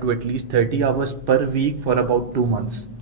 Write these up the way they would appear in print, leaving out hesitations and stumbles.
to at least 30 hours per week for about 2 months।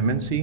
MNC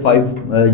5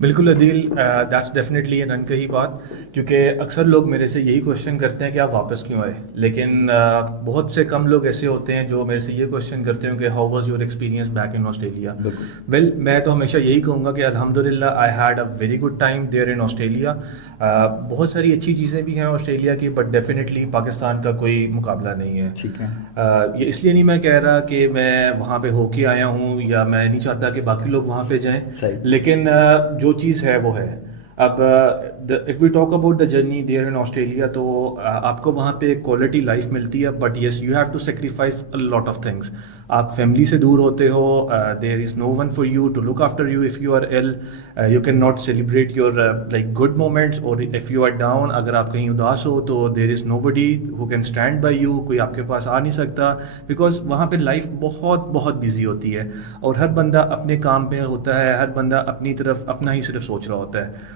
بالکل عدیل، that's definitely N انکہی بات، کیونکہ اکثر لوگ میرے سے یہی کوشچن کرتے ہیں کہ آپ واپس کیوں آئے، لیکن بہت سے کم لوگ ایسے ہوتے ہیں جو میرے سے یہ کوشچن کرتے ہیں کہ how was your experience back in Australia. Well میں تو ہمیشہ یہی کہوں گا کہ الحمدللہ I had a very good time there in Australia. بہت ساری اچھی چیزیں بھی ہیں آسٹریلیا کی، بٹ ڈیفینیٹلی پاکستان کا کوئی مقابلہ نہیں ہے. ٹھیک ہے. یہ اس لیے نہیں میں کہہ رہا کہ میں وہاں پہ ہو کے آیا ہوں یا میں نہیں چاہتا کہ باقی لوگ وہاں پہ جائیں، لیکن جو چیز ہے وہ ہے. اب if we talk about the journey there in Australia, تو آپ کو وہاں پہ کوالٹی لائف ملتی ہے، but yes you have to sacrifice a lot of things. آپ فیملی سے دور ہوتے ہو، there is no one for you to look after you if you are ill. You can not celebrate your like good moments, اور if you are down, اگر آپ کہیں اداس ہو تو there is nobody who can stand by you, کوئی آپ کے پاس آ نہیں سکتا، بیکاز وہاں پہ لائف بہت بہت بزی ہوتی ہے اور ہر بندہ اپنے کام پہ ہوتا ہے، ہر بندہ اپنی طرف اپنا ہی صرف سوچ رہا ہوتا ہے.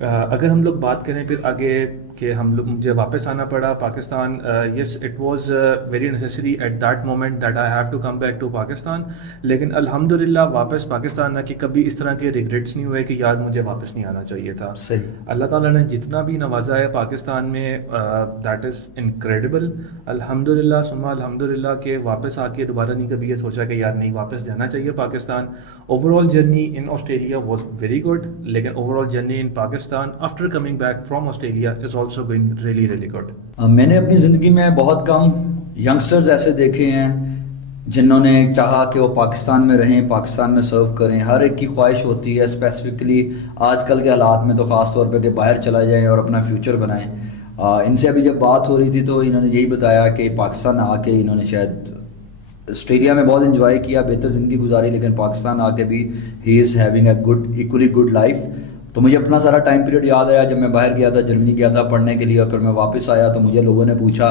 اگر ہم لوگ بات کریں پھر آگے کہ مجھے واپس آنا پڑا Pakistan, yes it was very necessary at that moment that I have to come back to Pakistan. لیکن الحمدللہ واپس پاکستان آ کے کبھی اس طرح کے ریگریٹس نہیں ہوئے کہ یار مجھے واپس نہیں آنا چاہیے تھا. صحیح. اللہ تعالیٰ نے جتنا بھی نوازا ہے پاکستان میں، دیٹ از انکریڈیبل. الحمدللہ ثم الحمدللہ کہ واپس آ کے دوبارہ نہیں کبھی یہ سوچا کہ یار نہیں واپس جانا چاہیے Pakistan. Overall journey in Australia was very good, لیکن overall journey in Pakistan after coming back from Australia is also going really really good. میں نے اپنی زندگی میں بہت کم ینگسٹرز ایسے دیکھے ہیں جنہوں نے چاہا کہ وہ پاکستان میں رہیں، پاکستان میں سرو کریں. ہر ایک کی خواہش ہوتی ہے اسپیسیفکلی آج کل کے حالات میں تو خاص طور پہ کہ باہر چلا جائیں اور اپنا فیوچر بنائیں. ان سے ابھی جب بات ہو رہی تھی تو انہوں نے یہی بتایا کہ پاکستان آ کے انہوں نے شاید آسٹریلیا میں بہت انجوائے کیا، بہتر زندگی گزاری، لیکن پاکستان آ کے بھی he is having a good equally good life. تو مجھے اپنا سارا ٹائم پیریڈ یاد آیا جب میں باہر گیا تھا، جرمنی گیا تھا پڑھنے کے لیے، اور پھر میں واپس آیا تو مجھے لوگوں نے پوچھا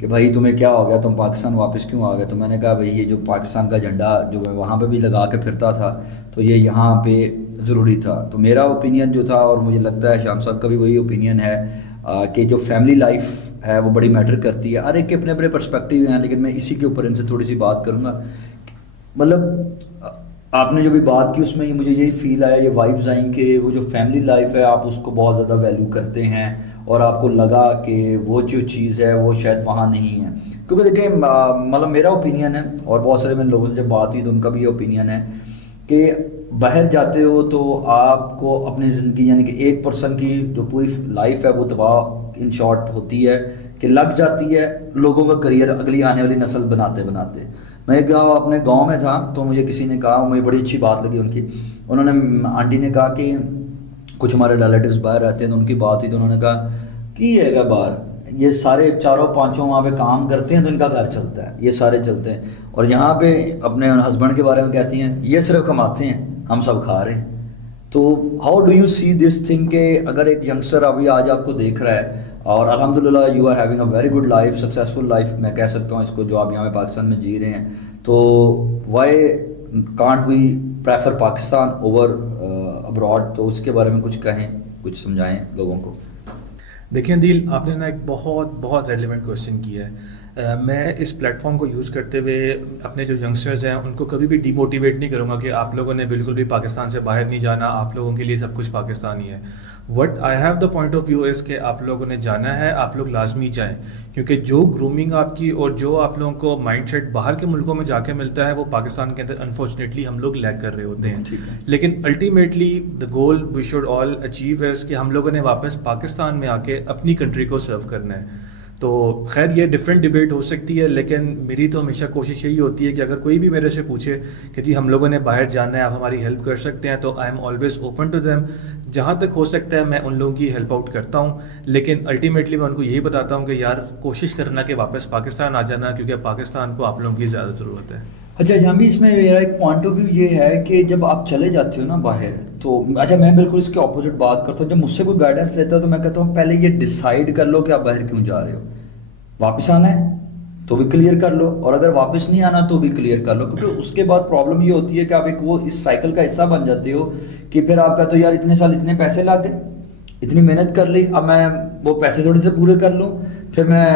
کہ بھائی تمہیں کیا ہو گیا، تم پاکستان واپس کیوں آ گئے؟ تو میں نے کہا بھائی یہ جو پاکستان کا جھنڈا جو میں وہاں پہ بھی لگا کے پھرتا تھا تو یہ یہاں پہ ضروری تھا. تو میرا اوپینین جو تھا، اور مجھے لگتا ہے شام صاحب کا بھی وہی اوپینین ہے، کہ جو فیملی لائف ہے وہ بڑی میٹر کرتی ہے. ہر ایک کے اپنے اپنے پرسپیکٹیو ہیں، لیکن میں اسی کے اوپر ان سے تھوڑی سی بات کروں گا. مطلب آپ نے جو بھی بات کی اس میں مجھے یہی فیل آیا، یہ وائبز آئیں کہ وہ جو فیملی لائف ہے آپ اس کو بہت زیادہ ویلیو کرتے ہیں، اور آپ کو لگا کہ وہ جو چیز ہے وہ شاید وہاں نہیں ہے. کیونکہ دیکھیں مطلب میرا اوپینین ہے، اور بہت سارے میں لوگوں سے جب بات ہوئی تو ان کا بھی یہ اوپینین ہے کہ باہر جاتے ہو تو آپ کو اپنی زندگی یعنی کہ ایک پرسن کی جو پوری لائف ہے وہ تباہ ان شارٹ ہوتی ہے کہ لگ جاتی ہے لوگوں کا کریئر اگلی آنے والی نسل بناتے بناتے. میں ایک اپنے گاؤں میں تھا تو مجھے کسی نے کہا، مجھے بڑی اچھی بات لگی ان کی، انہوں نے آنٹی نے کہا کہ کچھ ہمارے ریلیٹیوز باہر رہتے ہیں تو ان کی بات ہوئی تو انہوں نے کہا کہ یہ ہے گا باہر یہ سارے چاروں پانچوں وہاں پہ کام کرتے ہیں تو ان کا گھر چلتا ہے، یہ سارے چلتے ہیں، اور یہاں پہ اپنے ہسبینڈ کے بارے میں کہتی ہیں یہ صرف کماتے ہیں ہم سب کھا رہے ہیں. تو how do you see this thing کہ اگر ایک ینگسٹر ابھی آج آپ کو دیکھ رہا ہے اور الحمدللہ you are having a very good life, successful life میں کہہ سکتا ہوں اس کو، جو آپ یہاں پہ پاکستان میں جی رہے ہیں، تو why can't we prefer Pakistan over abroad? تو اس کے بارے میں کچھ کہیں، کچھ سمجھائیں لوگوں کو. دیکھیں دل، آپ نے نا ایک بہت بہت ریلیونٹ کویشچن کیا ہے. میں اس پلیٹ فارم کو یوز کرتے ہوئے اپنے جو ینگسٹرز ہیں ان کو کبھی بھی ڈی موٹیویٹ نہیں کروں گا کہ آپ لوگوں نے بالکل بھی پاکستان سے باہر نہیں جانا، آپ لوگوں کے لیے سب کچھ پاکستانی ہے. What I have the point of view is کہ آپ لوگوں نے جانا ہے، آپ لوگ لازمی جائیں، کیونکہ جو گرومنگ آپ کی اور جو آپ لوگوں کو مائنڈ سیٹ باہر کے ملکوں میں جا کے ملتا ہے وہ پاکستان کے اندر انفارچونیٹلی ہم لوگ لیک کر رہے ہوتے ہیں. لیکن ultimately the goal we should all achieve is کہ ہم لوگوں نے واپس پاکستان میں آ کے اپنی کنٹری کو سرو کرنا ہے. تو خیر یہ ڈفرینٹ ڈبیٹ ہو سکتی ہے، لیکن میری تو ہمیشہ کوشش یہی ہوتی ہے کہ اگر کوئی بھی میرے سے پوچھے کہ جی ہم لوگوں نے باہر جانا ہے، آپ ہماری ہیلپ کر سکتے ہیں، تو I am always open to them. جہاں تک ہو سکتا ہے میں ان لوگوں کی ہیلپ آؤٹ کرتا ہوں، لیکن الٹیمیٹلی میں ان کو یہی بتاتا ہوں کہ یار کوشش کرنا کہ واپس پاکستان آ جانا، کیونکہ پاکستان کو آپ لوگوں کی زیادہ ضرورت ہے. اچھا جہاں بھی اس میں میرا ایک پوائنٹ آف ویو یہ ہے کہ جب آپ چلے جاتے ہو نا باہر، تو اچھا میں بالکل اس کے اپوزٹ بات کرتا ہوں. جب مجھ سے کوئی گائیڈنس لیتا ہے تو میں کہتا ہوں پہلے یہ ڈیسائیڈ کر لو کہ آپ باہر کیوں جا رہے ہو. واپس آنا ہے تو بھی کلیئر کر لو، اور اگر واپس نہیں آنا تو بھی کلیئر کر لو، کیونکہ اس کے بعد پرابلم یہ ہوتی ہے کہ آپ ایک وہ اس سائیکل کا حصہ بن جاتے ہو کہ پھر آپ کہتے ہو یار اتنے سال اتنے پیسے لگ گئے، اتنی محنت کر لی، اب میں وہ پیسے تھوڑے سے پورے کر لوں، پھر میں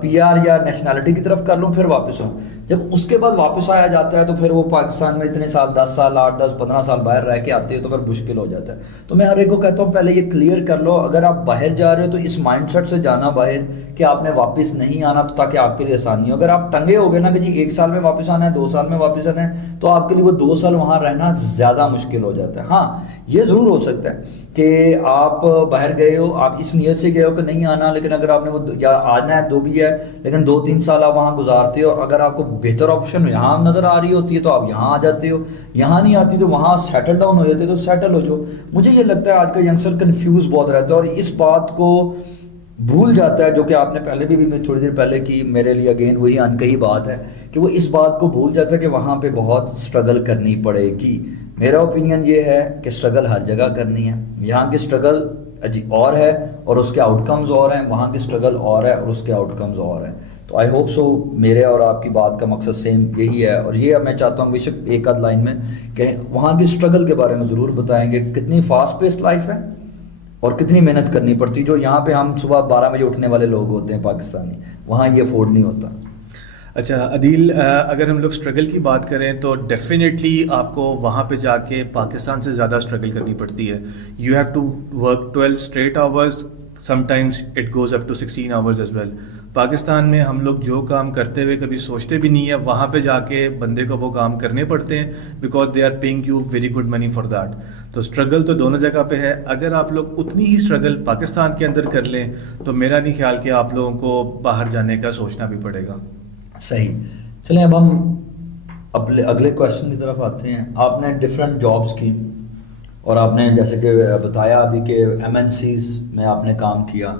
پی آر یا نیشنلٹی کی طرف کر لوں، پھر واپس ہوں. جب اس کے بعد واپس آیا جاتا ہے تو پھر وہ پاکستان میں اتنے سال 10 سال 8 10 15 سال باہر رہ کے آتے ہیں تو پھر مشکل ہو جاتا ہے. تو میں ہر ایک کو کہتا ہوں پہلے یہ کلیئر کر لو, اگر آپ باہر جا رہے ہو تو اس مائنڈ سیٹ سے جانا باہر کہ آپ نے واپس نہیں آنا, تو تاکہ آپ کے لیے آسانی ہو. اگر آپ ٹنگے ہو گئے نا کہ جی 1 سال میں واپس آنا ہے 2 سال میں واپس آنا ہے, تو آپ کے لیے وہ 2 سال وہاں رہنا زیادہ مشکل ہو جاتا ہے. ہاں یہ ضرور ہو سکتا ہے کہ آپ باہر گئے ہو, آپ اس نیت سے گئے ہو کہ نہیں آنا, لیکن اگر آپ نے وہ یا آنا ہے تو بھی ہے, لیکن 2-3 سال آپ وہاں گزارتے ہو, اگر آپ کو بہتر آپشن یہاں نظر آ رہی ہوتی ہے تو آپ یہاں آ جاتے ہو, یہاں نہیں آتی تو وہاں سیٹل ڈاؤن ہو جاتے تو سیٹل ہو جاؤ. مجھے یہ لگتا ہے آج کا ینگسٹر کنفیوز بہت رہتا ہے اور اس بات کو بھول جاتا ہے, جو کہ آپ نے پہلے بھی میں تھوڑی دیر پہلے کی, میرے لیے اگین وہی انکہی بات ہے کہ وہ اس بات کو بھول جاتا ہے کہ وہاں پہ بہت اسٹرگل کرنی پڑے گی. میرا اوپینین یہ ہے کہ اسٹرگل ہر جگہ کرنی ہے. یہاں کی اسٹرگل اور ہے اور اس کے آؤٹ کمز اور ہیں, وہاں کی اسٹرگل اور ہے اور اس کے آؤٹ کمز اور ہیں. تو آئی ہوپ سو میرے اور آپ کی بات کا مقصد سیم یہی ہے, اور یہ میں چاہتا ہوں بے شک ایک آدھ لائن میں کہ وہاں کی اسٹرگل کے بارے میں ضرور بتائیں گے, کتنی فاسٹ پیسڈ لائف ہے اور کتنی محنت کرنی پڑتی, جو یہاں پہ ہم صبح 12 بجے اٹھنے والے لوگ ہوتے ہیں پاکستانی, وہاں یہ افورڈ نہیں ہوتا. اچھا عدیل, اگر ہم لوگ اسٹرگل کی بات کریں تو ڈیفینیٹلی آپ کو وہاں پہ جا کے پاکستان سے زیادہ اسٹرگل کرنی پڑتی ہے. You have to work 12 straight hours, some times it goes up to 16 hours as well. Pakistan میں ہم لوگ جو کام کرتے ہوئے کبھی سوچتے بھی نہیں ہے, وہاں پہ جا کے بندے کو وہ کام کرنے پڑتے ہیں because they are paying you very good money for that. تو اسٹرگل تو دونوں جگہ پہ ہے. اگر آپ لوگ اتنی ہی اسٹرگل پاکستان کے اندر کر لیں تو میرا نہیں خیال کہ آپ لوگوں کو باہر جانے کا سوچنا بھی پڑے گا. صحیح. چلیں اب ہم اگلے کویشچن کی طرف آتے ہیں. آپ نے ڈفرینٹ جابس کی اور آپ نے جیسے کہ بتایا ابھی کہ MNCs میں آپ نے کام کیا.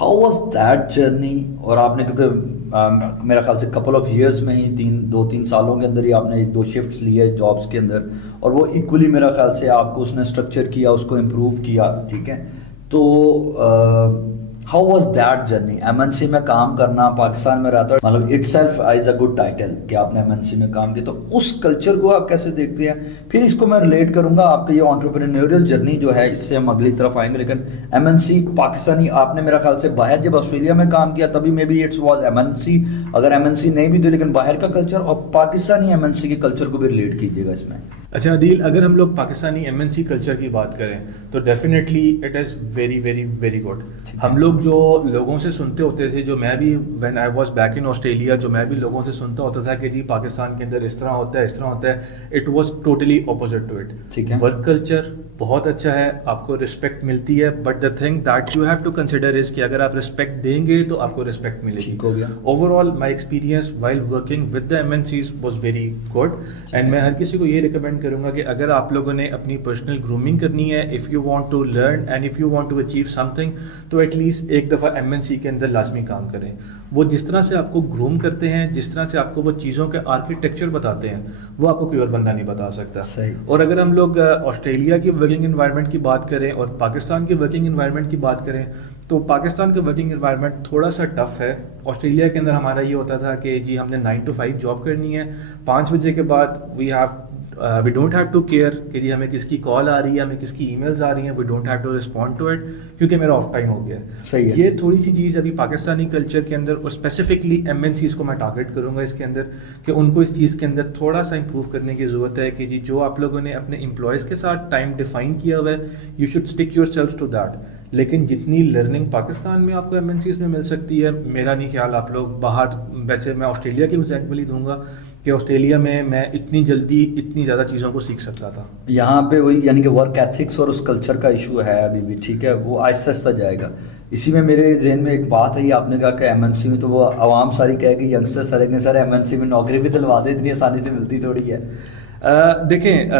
How was that journey? اور آپ نے کیونکہ میرا خیال سے کپل آف ایئرس میں ہی 2-3 سالوں کے اندر ہی آپ نے 2 شفٹس لیے جابس کے اندر, اور وہ ایکولی میرا خیال سے آپ کو اس نے اسٹرکچر کیا, اس کو امپروو کیا, ٹھیک ہے. تو how was that journey? MNC میں کام کرنا, پاکستان میں رہتا, مطلب it self is a good title کہ آپ نے MNC میں کام کیا, تو اس کلچر کو آپ کیسے دیکھتے ہیں؟ پھر اس کو میں ریلیٹ کروں گا آپ کی یہ انٹرپرینیوریل جرنی جو ہے, اس سے ہم اگلی طرف آئیں گے. لیکن MNC پاکستانی, آپ نے میرا خیال سے باہر جب آسٹریلیا میں کام کیا تبھی میں بی اٹس واز MNC, اگر MNC نہیں بھی تھی لیکن باہر کا کلچر اور پاکستانی MNC کے کلچر کو بھی ریلیٹ کیجیے گا اس میں. اچھا عدیل, اگر ہم لوگ پاکستانی MNC کلچر کی بات کریں تو definitely it is very very very good. ہم لوگ جو لوگوں سے سنتے ہوتے تھے, جو میں بھی when I was back in Australia, جو میں بھی لوگوں سے سنتا ہوتا تھا کہ جی پاکستان کے اندر اس طرح ہوتا ہے اس طرح ہوتا ہے, it was totally opposite to it. ٹھیک ہے, ورک کلچر بہت اچھا ہے, آپ کو رسپیکٹ ملتی ہے, but the thing that you have to consider is کہ اگر آپ رسپیکٹ دیں گے تو آپ کو رسپیکٹ ملے گی. Over all my experience while working with the MNCs was very good, and میں ہر کسی کو یہ ریکمینڈ کروں گا کہ اگر آپ لوگوں نے اپنی پرسنل گرومنگ کرنی ہے, if you want to learn and if you want to achieve something, تو ایٹ لیسٹ ایک دفعہ MNC کے اندر لازمی کام کریں. وہ جس طرح سے آپ کو گروم کرتے ہیں, جس طرح سے آپ کو وہ چیزوں کے آرکیٹیکچر بتاتے ہیں, وہ آپ کو کوئی اور بندہ نہیں بتا سکتا. اور اگر ہم لوگ آسٹریلیا کی ورکنگ انوائرمنٹ کی بات کریں اور پاکستان کی ورکنگ انوائرمنٹ کی بات کریں, تو پاکستان کا ورکنگ انوائرمنٹ تھوڑا سا ٹف ہے. آسٹریلیا کے اندر ہمارا یہ ہوتا تھا کہ جی ہم نے 9 to 5 جاب کرنی ہے, 5 بجے کے بعد we don't have to care کہ جی ہمیں کس کی کال آ رہی ہے, ہمیں کس کی ای میلز آ رہی ہیں, we don't have to respond to it کیونکہ میرا آف ٹائم ہو گیا ہے. یہ تھوڑی سی چیز ابھی پاکستانی کلچر کے اندر, اور اسپیسیفکلی MNCs کو میں ٹارگیٹ کروں گا اس کے اندر, کہ ان کو اس چیز کے اندر تھوڑا سا امپروو کرنے کی ضرورت ہے کہ جی جو آپ لوگوں نے اپنے امپلائیز کے ساتھ ٹائم ڈیفائن کیا ہوا ہے, you should stick yourself to that. لیکن جتنی لرننگ پاکستان میں آپ کو MNCs میں مل سکتی ہے, میرا نہیں خیال آپ لوگ باہر, ویسے میں آسٹریلیا کی ایگزامپل ہی دوں گا کہ آسٹریلیا میں اتنی جلدی اتنی زیادہ چیزوں کو سیکھ سکتا تھا. یہاں پہ وہی یعنی کہ ورک ایتھکس اور اس کلچر کا ایشو ہے ابھی بھی, ٹھیک ہے, وہ آہستہ آہستہ جائے گا. اسی میں میرے ذہن میں ایک بات ہے, آپ نے کہا کہ MNC میں تو وہ عوام ساری کہے کہ ینگسٹر سارے نے سارے MNC میں نوکری بھی دلوا دے, اتنی آسانی سے ملتی تھوڑی ہے. دیکھیں,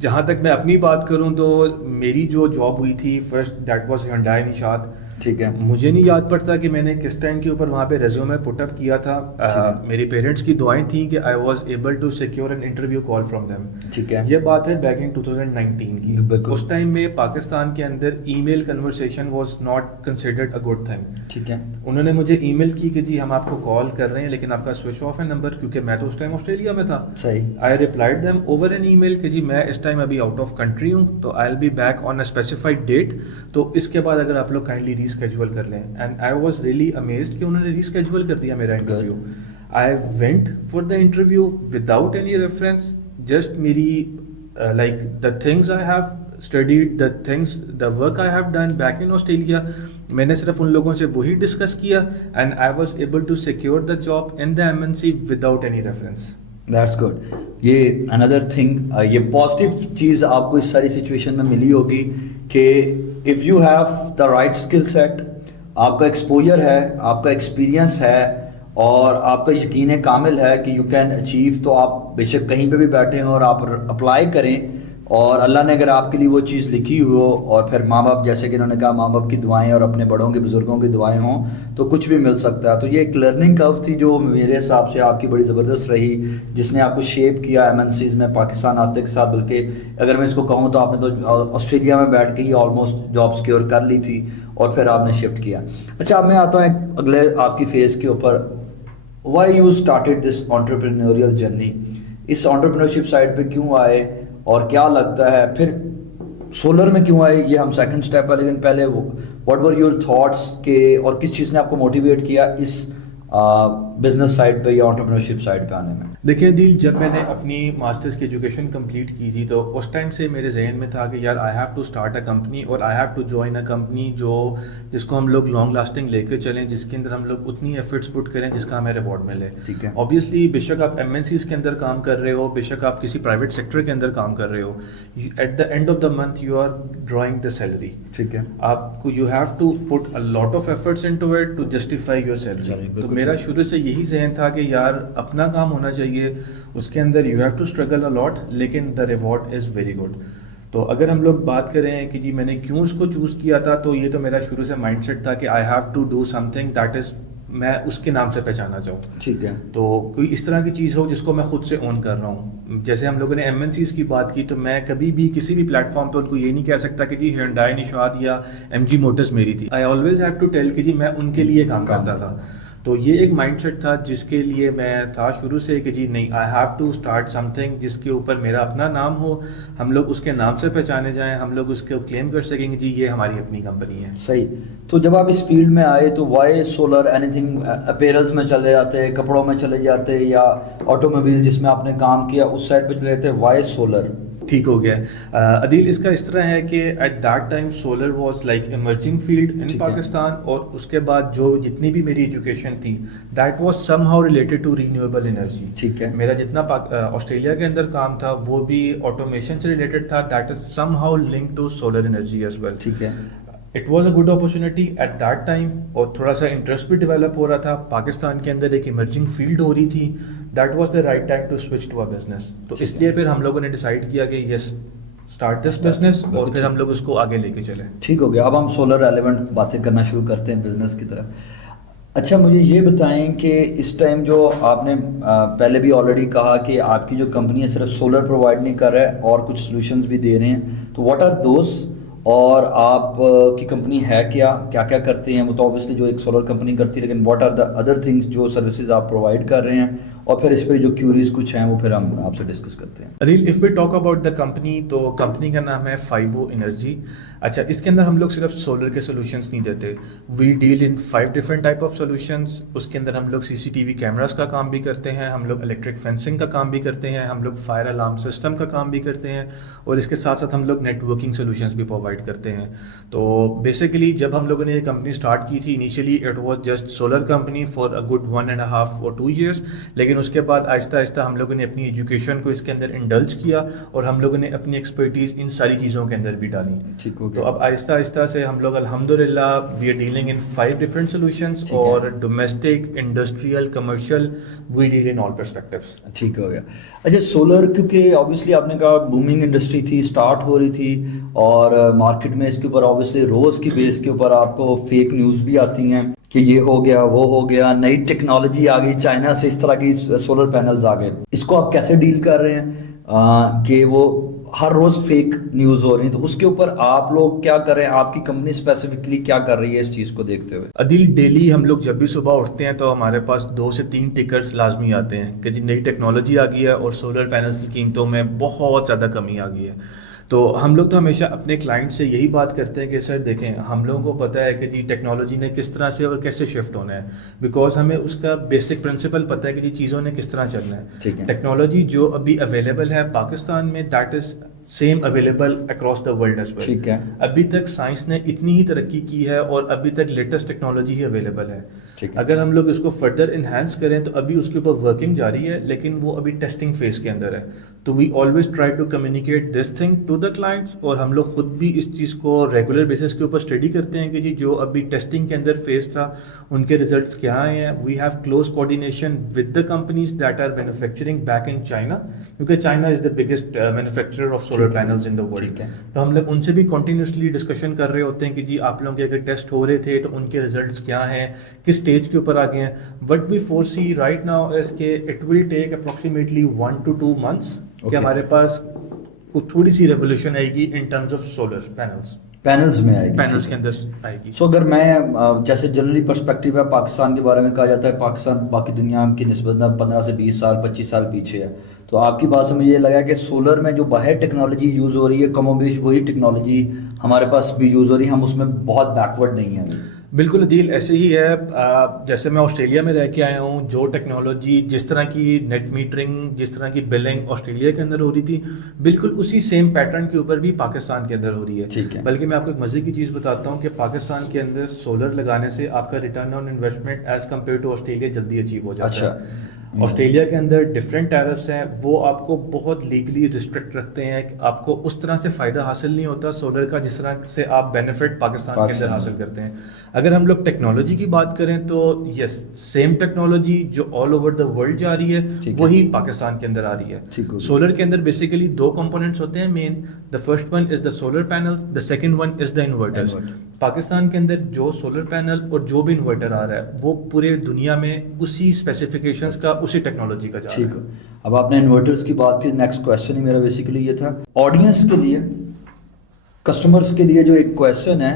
جہاں تک میں اپنی بات کروں تو میری جو جاب ہوئی تھی فرسٹ, دیٹ واز ہیونڈائی نشاد. ٹھیک ہے, مجھے نہیں یاد پڑتا کہ میں نے کس ٹائم کے اوپر وہاں پہ ریزیومے پٹ اپ کیا تھا. میری پیرنٹس کی دعائیں تھیں کہ I was able to secure an interview call from them. ٹھیک ہے, یہ بات ہے بیک ان 2019 کی. اس ٹائم میں پاکستان کے اندر email conversation was not considered a good thing. ٹھیک ہے, انہوں نے مجھے ای میل کی کہ جی ہم آپ کو کال کر رہے ہیں لیکن آپ کا سوئچ آف ہے نمبر, کیونکہ میں تو اس ٹائم آسٹریلیا میں تھا. صحیح. I replied them over an email کہ جی میں اس ٹائم ابھی آؤٹ آف کنٹری ہوں, تو I will be back on a specified date, تو اس کے بعد اگر آپ لوگ کائنڈلی ری اسکیجول کر لیں. And I was really amazed کہ انہوں نے ری اسکیجول کر دیا میرا interview. I went for the interview without any reference, just میری like the things I have studied, the work I have done back in Australia, میں نے صرف ان لوگوں سے وہی ڈسکس کیا and I was able to secure the job in the MNC without any reference. That's good. یہ another thing, یہ positive چیز آپ کو اس ساری سچویشن میں ملی ہوگی کہ if you have the right skill set, آپ کا ایکسپوجر ہے، آپ کا ایکسپیرینس ہے اور آپ کا یقین کامل ہے کہ یو کین اچیو، تو آپ بے شک کہیں پہ بھی بیٹھیں اور آپ اپلائی کریں، اور اللہ نے اگر آپ کے لیے وہ چیز لکھی ہوئی ہو، اور پھر ماں باپ، جیسے کہ انہوں نے کہا ماں باپ کی دعائیں اور اپنے بڑوں کے بزرگوں کی دعائیں ہوں تو کچھ بھی مل سکتا ہے. تو یہ ایک لرننگ کرو تھی جو میرے حساب سے آپ کی بڑی زبردست رہی، جس نے آپ کو شیپ کیا ایم این سیز میں پاکستان آتے کے ساتھ. بلکہ اگر میں اس کو کہوں تو آپ نے تو آسٹریلیا میں بیٹھ کے ہی آلموسٹ جاب سیکیور کر لی تھی اور پھر آپ نے شفٹ کیا. اچھا، اب میں آتا ہوں اگلے آپ کی فیز کے اوپر. Why you started this entrepreneurial journey? اس انٹرپرینورشپ سائڈ پہ کیوں آئے اور کیا لگتا ہے؟ پھر سولر میں کیوں آئے، یہ ہم سیکنڈ اسٹیپ ہے، لیکن پہلے واٹ ور یور تھاٹس کہ، اور کس چیز نے آپ کو موٹیویٹ کیا اس بزنس سائڈ پہ یا انٹرپرینورشپ سائڈ پہ آنے میں؟ دیکھیں عدیل، جب میں نے اپنی ماسٹرز کی ایجوکیشن کمپلیٹ کی تھی تو اس ٹائم سے میرے ذہن میں تھا کہ یار I have to start a company, or I have to join a company جس کو ہم لوگ لانگ لاسٹنگ لے کے چلیں، جس کے اندر ہم لوگ اتنی ایفرٹس پٹ کریں جس کا ہمیں ریوارڈ ملے. ٹھیک ہے. اوبیسلی بے شک آپ ایم این سیز کے اندر کام کر رہے ہو، بے شک آپ کسی پرائیویٹ سیکٹر کے اندر کام کر رہے ہو، at the end of the month you are drawing the salary. ٹھیک ہے. آپ کو you have to put a lot of efforts into it to justify your salary. تو میرا شروع سے یہی ذہن تھا کہ یار اپنا کام ہونا چاہیے، اس کے اندر یو ہیو ٹو اسٹرگل اے لاٹ لیکن the reward is very good. تو اگر ہم لوگ بات کریں کہ جی میں نے کیوں اس کو چوز کیا تھا، تو یہ تو میرا شروع سے مائنڈ سیٹ تھا کہ I have to do something that is, میں اس کے نام سے پہچانا چاہوں. ٹھیک ہے. تو کوئی اس طرح کی چیز ہو جس کو میں خود سے اون کر رہا ہوں. جیسے ہم لوگوں نے ایم این سیز کی بات کی، تو میں کبھی بھی کسی بھی پلیٹ فارم پہ ان کو یہ نہیں کہہ سکتا کہ جی ہیونڈائی نشاد یا ایم جی موٹرز میری تھی. I always have to tell کہ جی میں ان کے لیے کام کرتا تھا. تو یہ ایک مائنڈ سیٹ تھا جس کے لیے میں تھا شروع سے کہ جی نہیں، I have to start something جس کے اوپر میرا اپنا نام ہو، ہم لوگ اس کے نام سے پہچانے جائیں، ہم لوگ اس کو کلیم کر سکیں کہ جی یہ ہماری اپنی کمپنی ہے. صحیح. تو جب آپ اس فیلڈ میں آئے تو وائی سولر؟ اینی تھنگ اپیرلز میں چلے جاتے، کپڑوں میں چلے جاتے، یا آٹو موبائل جس میں آپ نے کام کیا اس سائڈ پہ چلے جاتے؟ Why solar? ٹھیک ہو گیا. عدیل، اس کا اس طرح ہے کہ at that time solar was like emerging field in Pakistan, اور اس کے بعد جو جتنی بھی میری ایجوکیشن تھی that was somehow related to renewable energy. ٹھیک ہے. میرا جتنا آسٹریلیا کے اندر کام تھا وہ بھی آٹومیشن سے ریلیٹڈ تھا، that is somehow link to solar energy as well. ٹھیک ہے. It was a good opportunity at that time, اور تھوڑا سا انٹرسٹ بھی ڈیولپ ہو رہا تھا. پاکستان کے اندر ایک ایمرجنگ فیلڈ ہو رہی تھی. That was the right time to switch to a business. تو اس لیے پھر ہم لوگوں نے ڈیسائیڈ کیا کہ یس اسٹارٹ دس بزنس، اور پھر ہم لوگ اس کو آگے لے کے چلیں. ٹھیک ہو گیا. اب ہم سولر ریلیونٹ باتیں کرنا شروع کرتے ہیں بزنس کی طرف. اچھا، مجھے یہ بتائیں کہ اس ٹائم جو آپ نے پہلے بھی آلریڈی کہا کہ آپ کی جو کمپنی ہے صرف سولر پرووائڈ نہیں کر رہا ہے اور کچھ سولوشنز بھی دے رہے ہیں، تو واٹ آر دوز؟ اور آپ کی کمپنی ہے کیا کیا کرتے ہیں؟ وہ تو اوبیسلی جو ایک سولر کمپنی کرتی ہے، لیکن what are the other things جو سروسز آپ پرووائڈ کر رہے ہیں؟ اور پھر اس پہ جو کیوریز کچھ ہیں وہ پھر ہم آپ سے ڈسکس کرتے ہیں. Adeel, if we talk about the company, تو کمپنی کا نام ہے 5O انرجی. اچھا، اس کے اندر ہم لوگ صرف سولر کے سولوشنس نہیں دیتے، we deal in 5 different type of solutions. اس کے اندر ہم لوگ CCTV کیمراز کا کام بھی کرتے ہیں، ہم لوگ الیکٹرک فینسنگ کا کام بھی کرتے ہیں، ہم لوگ فائر الارم سسٹم کا کام بھی کرتے ہیں، اور اس کے ساتھ ساتھ ہم لوگ نیٹ ورکنگ سولوشنس بھی پرووائڈ کرتے ہیں. تو بیسیکلی جب ہم لوگوں نے یہ کمپنی اسٹارٹ کی تھی، initially it was just solar company for a good 1.5 or 2 years، لیکن اس کے بعد آہستہ آہستہ ہم لوگوں نے اپنی ایجوکیشن کو اس کے اندر انڈلج کیا، اور ہم لوگوں نے اپنی ایکسپرٹیز ان ساری چیزوں کے اندر بھی ڈالی. ٹھیک ہو گیا. تو اب آہستہ آہستہ سے ہم لوگ الحمدللہ we are dealing in 5 different solutions, اور domestic, industrial, commercial, we deal in all perspectives. ٹھیک ہو گیا. اچھا، سولر کیونکہ اوبیسلی آپ نے کہا بومنگ انڈسٹری تھی، اسٹارٹ ہو رہی تھی، اور مارکیٹ میں اس کے اوپر اوبیسلی روز کی بیس کے اوپر آپ کو فیک نیوز بھی آتی ہیں کہ یہ ہو گیا، وہ ہو گیا، نئی ٹیکنالوجی آ گئی، چائنا سے اس طرح کی سولر پینلز آ گئے. اس کو آپ کیسے ڈیل کر رہے ہیں کہ وہ ہر روز فیک نیوز ہو رہی ہیں؟ تو اس کے اوپر آپ لوگ کیا کر رہے ہیں؟ آپ کی کمپنی اسپیسیفکلی کیا کر رہی ہے اس چیز کو دیکھتے ہوئے؟ عدیل، ڈیلی ہم لوگ جب بھی صبح اٹھتے ہیں تو ہمارے پاس 2 سے 3 ٹکرز لازمی آتے ہیں کہ جی نئی ٹیکنالوجی آ گئی ہے اور سولر پینلز کی قیمتوں میں بہت زیادہ کمی آ گئی ہے. تو ہم لوگ تو ہمیشہ اپنے کلائنٹ سے یہی بات کرتے ہیں کہ سر دیکھیں ہم لوگوں کو پتہ ہے کہ جی ٹیکنالوجی نے کس طرح سے اور کیسے شفٹ ہونا ہے, بیکاز ہمیں اس کا بیسک پرنسپل پتہ ہے کہ جی چیزوں نے کس طرح چلنا ہے. ٹیکنالوجی جو ابھی اویلیبل ہے پاکستان میں that is same available across the world as well. ٹھیک ہے, ابھی تک سائنس نے اتنی ہی ترقی کی ہے اور ابھی تک لیٹسٹ ٹیکنالوجی ہی اویلیبل ہے. اگر ہم لوگ اس کو فردر انہینس کریں تو ابھی اس کے اوپر ورکنگ جاری ہے, لیکن وہ ابھی ٹیسٹنگ فیز کے اندر ہے. تو we always try to communicate this thing to the clients, اور ہم لوگ خود بھی اس چیز کو ریگولر بیسس کے اوپر اسٹڈی کرتے ہیں کہ جی جو ابھی ٹیسٹنگ کے اندر فیز تھا ان کے ریزلٹس کیا آئے ہیں. We have close coordination with the companies that are manufacturing back in China, کیونکہ China is the biggest manufacturer of solar panels in the world. تو ہم لوگ ان سے بھی کنٹینیوسلی ڈسکشن کر رہے ہوتے ہیں کہ جی آپ لوگوں کے اگر ٹیسٹ ہو رہے تھے تو ان کے ریزلٹس کیا ہیں, کس اسٹیج کے اوپر آ گئے ہیں. What we foresee right now is کہ it will take approximately 1 to 2 months کہ ہمارے پاس تھوڑی سی ریولیوشن آئے گی in terms of solar panels میں آئے گی, پینلز کے اندر آئے گی. سو اگر میں جیسے جنرلی پرسپیکٹیو ہے پاکستان کے بارے میں کہا جاتا ہے پاکستان باقی دنیا کی نسبت 15 سے 20 سال 25 سال پیچھے ہے, تو آپ کی بات سے مجھے یہ لگا کہ سولر میں جو باہر ٹیکنالوجی یوز ہو رہی ہے کم و بیش وہی ٹیکنالوجی ہمارے پاس بھی یوز ہو رہی ہے, ہم اس میں بہت بیکورڈ نہیں ہیں. بالکل عدیل ایسے ہی ہے. جیسے میں آسٹریلیا میں رہ کے آیا ہوں, جو ٹیکنالوجی جس طرح کی نیٹ میٹرنگ جس طرح کی بلنگ آسٹریلیا کے اندر ہو رہی تھی, بالکل اسی سیم پیٹرن کے اوپر بھی پاکستان کے اندر ہو رہی ہے. بلکہ میں آپ کو ایک مزے کی چیز بتاتا ہوں کہ پاکستان کے اندر سولر لگانے سے آپ کا return on investment as compare to Australia جلدی اچیو ہو جاتا ہے. آسٹریلیا کے اندر ڈفرینٹ ٹیرفس ہیں, وہ آپ کو بہت لیگلی ریسٹرکٹ رکھتے ہیں کہ آپ کو اس طرح سے فائدہ حاصل نہیں ہوتا سولر کا جس طرح سے آپ بینیفٹ پاکستان کے اندر حاصل کرتے ہیں. اگر ہم لوگ ٹیکنالوجی کی بات کریں تو یس سیم ٹیکنالوجی جو آل اوور دا ورلڈ جا رہی ہے وہی پاکستان کے اندر آ رہی ہے. سولر کے اندر بیسیکلی 2 کمپوننٹس ہوتے ہیں main. The first one is the solar panel, the second one is the inverters. Pakistan کے اندر جو سولر پینل اور جو بھی انورٹر آ رہا ہے وہ پورے دنیا میں اسی اسپیسیفکیشنز کا اسی ٹیکنالوجی کا جا رہا ہے. ٹھیک ہے, اب آپ نے انورٹرز کی بات کی, نیکسٹ کویسچن ہی میرا بیسیکلی یہ تھا آڈینس کے لیے, کسٹمرز کے لیے جو ایک کویسچن ہے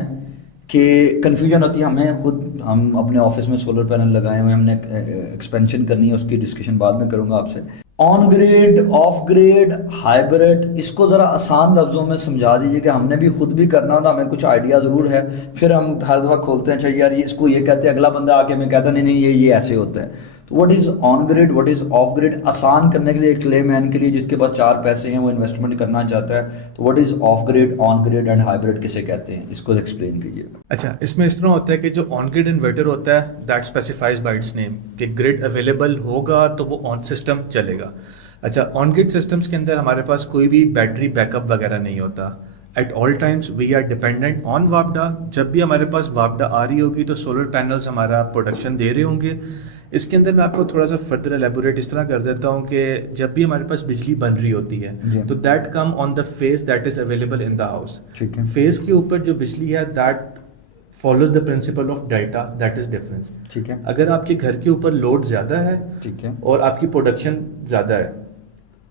کہ کنفیوژن ہوتی ہے ہمیں خود, ہم اپنے آفس میں سولر پینل لگائے ہوئے, ہم نے ایکسپینشن کرنی ہے, اس کی ڈسکشن بعد میں کروں گا آپ سے. آن گریڈ, آف گریڈ, ہائبرڈ, اس کو ذرا آسان لفظوں میں سمجھا دیجیے کہ ہم نے بھی خود بھی کرنا ہوتا, ہمیں کچھ آئیڈیا ضرور ہے, پھر ہم ہر دفعہ کھولتے ہیں اچھا یار یہ اس کو یہ کہتے ہیں, اگلا بندہ آ کے ہمیں کہتا نہیں یہ ایسے ہوتا ہے. تو what is on grid, what is off grid, آسان کرنے کے لیے ایک لے مین کے لیے جس کے پاس 4 پیسے ہیں وہ انویسٹمنٹ کرنا چاہتا ہے, تو what is off grid, on grid and hybrid کسے کہتے ہیں, اس کو ایکسپلین کیجیے. اچھا, اس میں اس طرح ہوتا ہے کہ جو آن گریڈ انورٹر ہوتا ہے دیٹ اسپیسیفائز بائی اٹس نیم کہ گریڈ اویلیبل ہوگا تو وہ آن سسٹم چلے گا. اچھا, آن گریڈ سسٹمس کے اندر ہمارے پاس کوئی بھی بیٹری بیک اپ وغیرہ نہیں ہوتا. At all times we are dependent on وابڈا. جب بھی ہمارے پاس وابڈا آ رہی ہوگی تو سولر پینلز ہمارا پروڈکشن دے رہے ہوں گے. اس کے اندر میں آپ کو تھوڑا سا فردر ایلیبوریٹ اس طرح کر دیتا ہوں کہ جب بھی ہمارے پاس بجلی بن رہی ہوتی ہے تو that come on the phase that is available in the house. Phase کے اوپر جو بجلی ہے that follows the principle of data, that is difference. ٹھیک ہے, اگر آپ کے گھر کے اوپر لوڈ زیادہ ہے ٹھیک ہے, اور آپ کی پروڈکشن زیادہ ہے,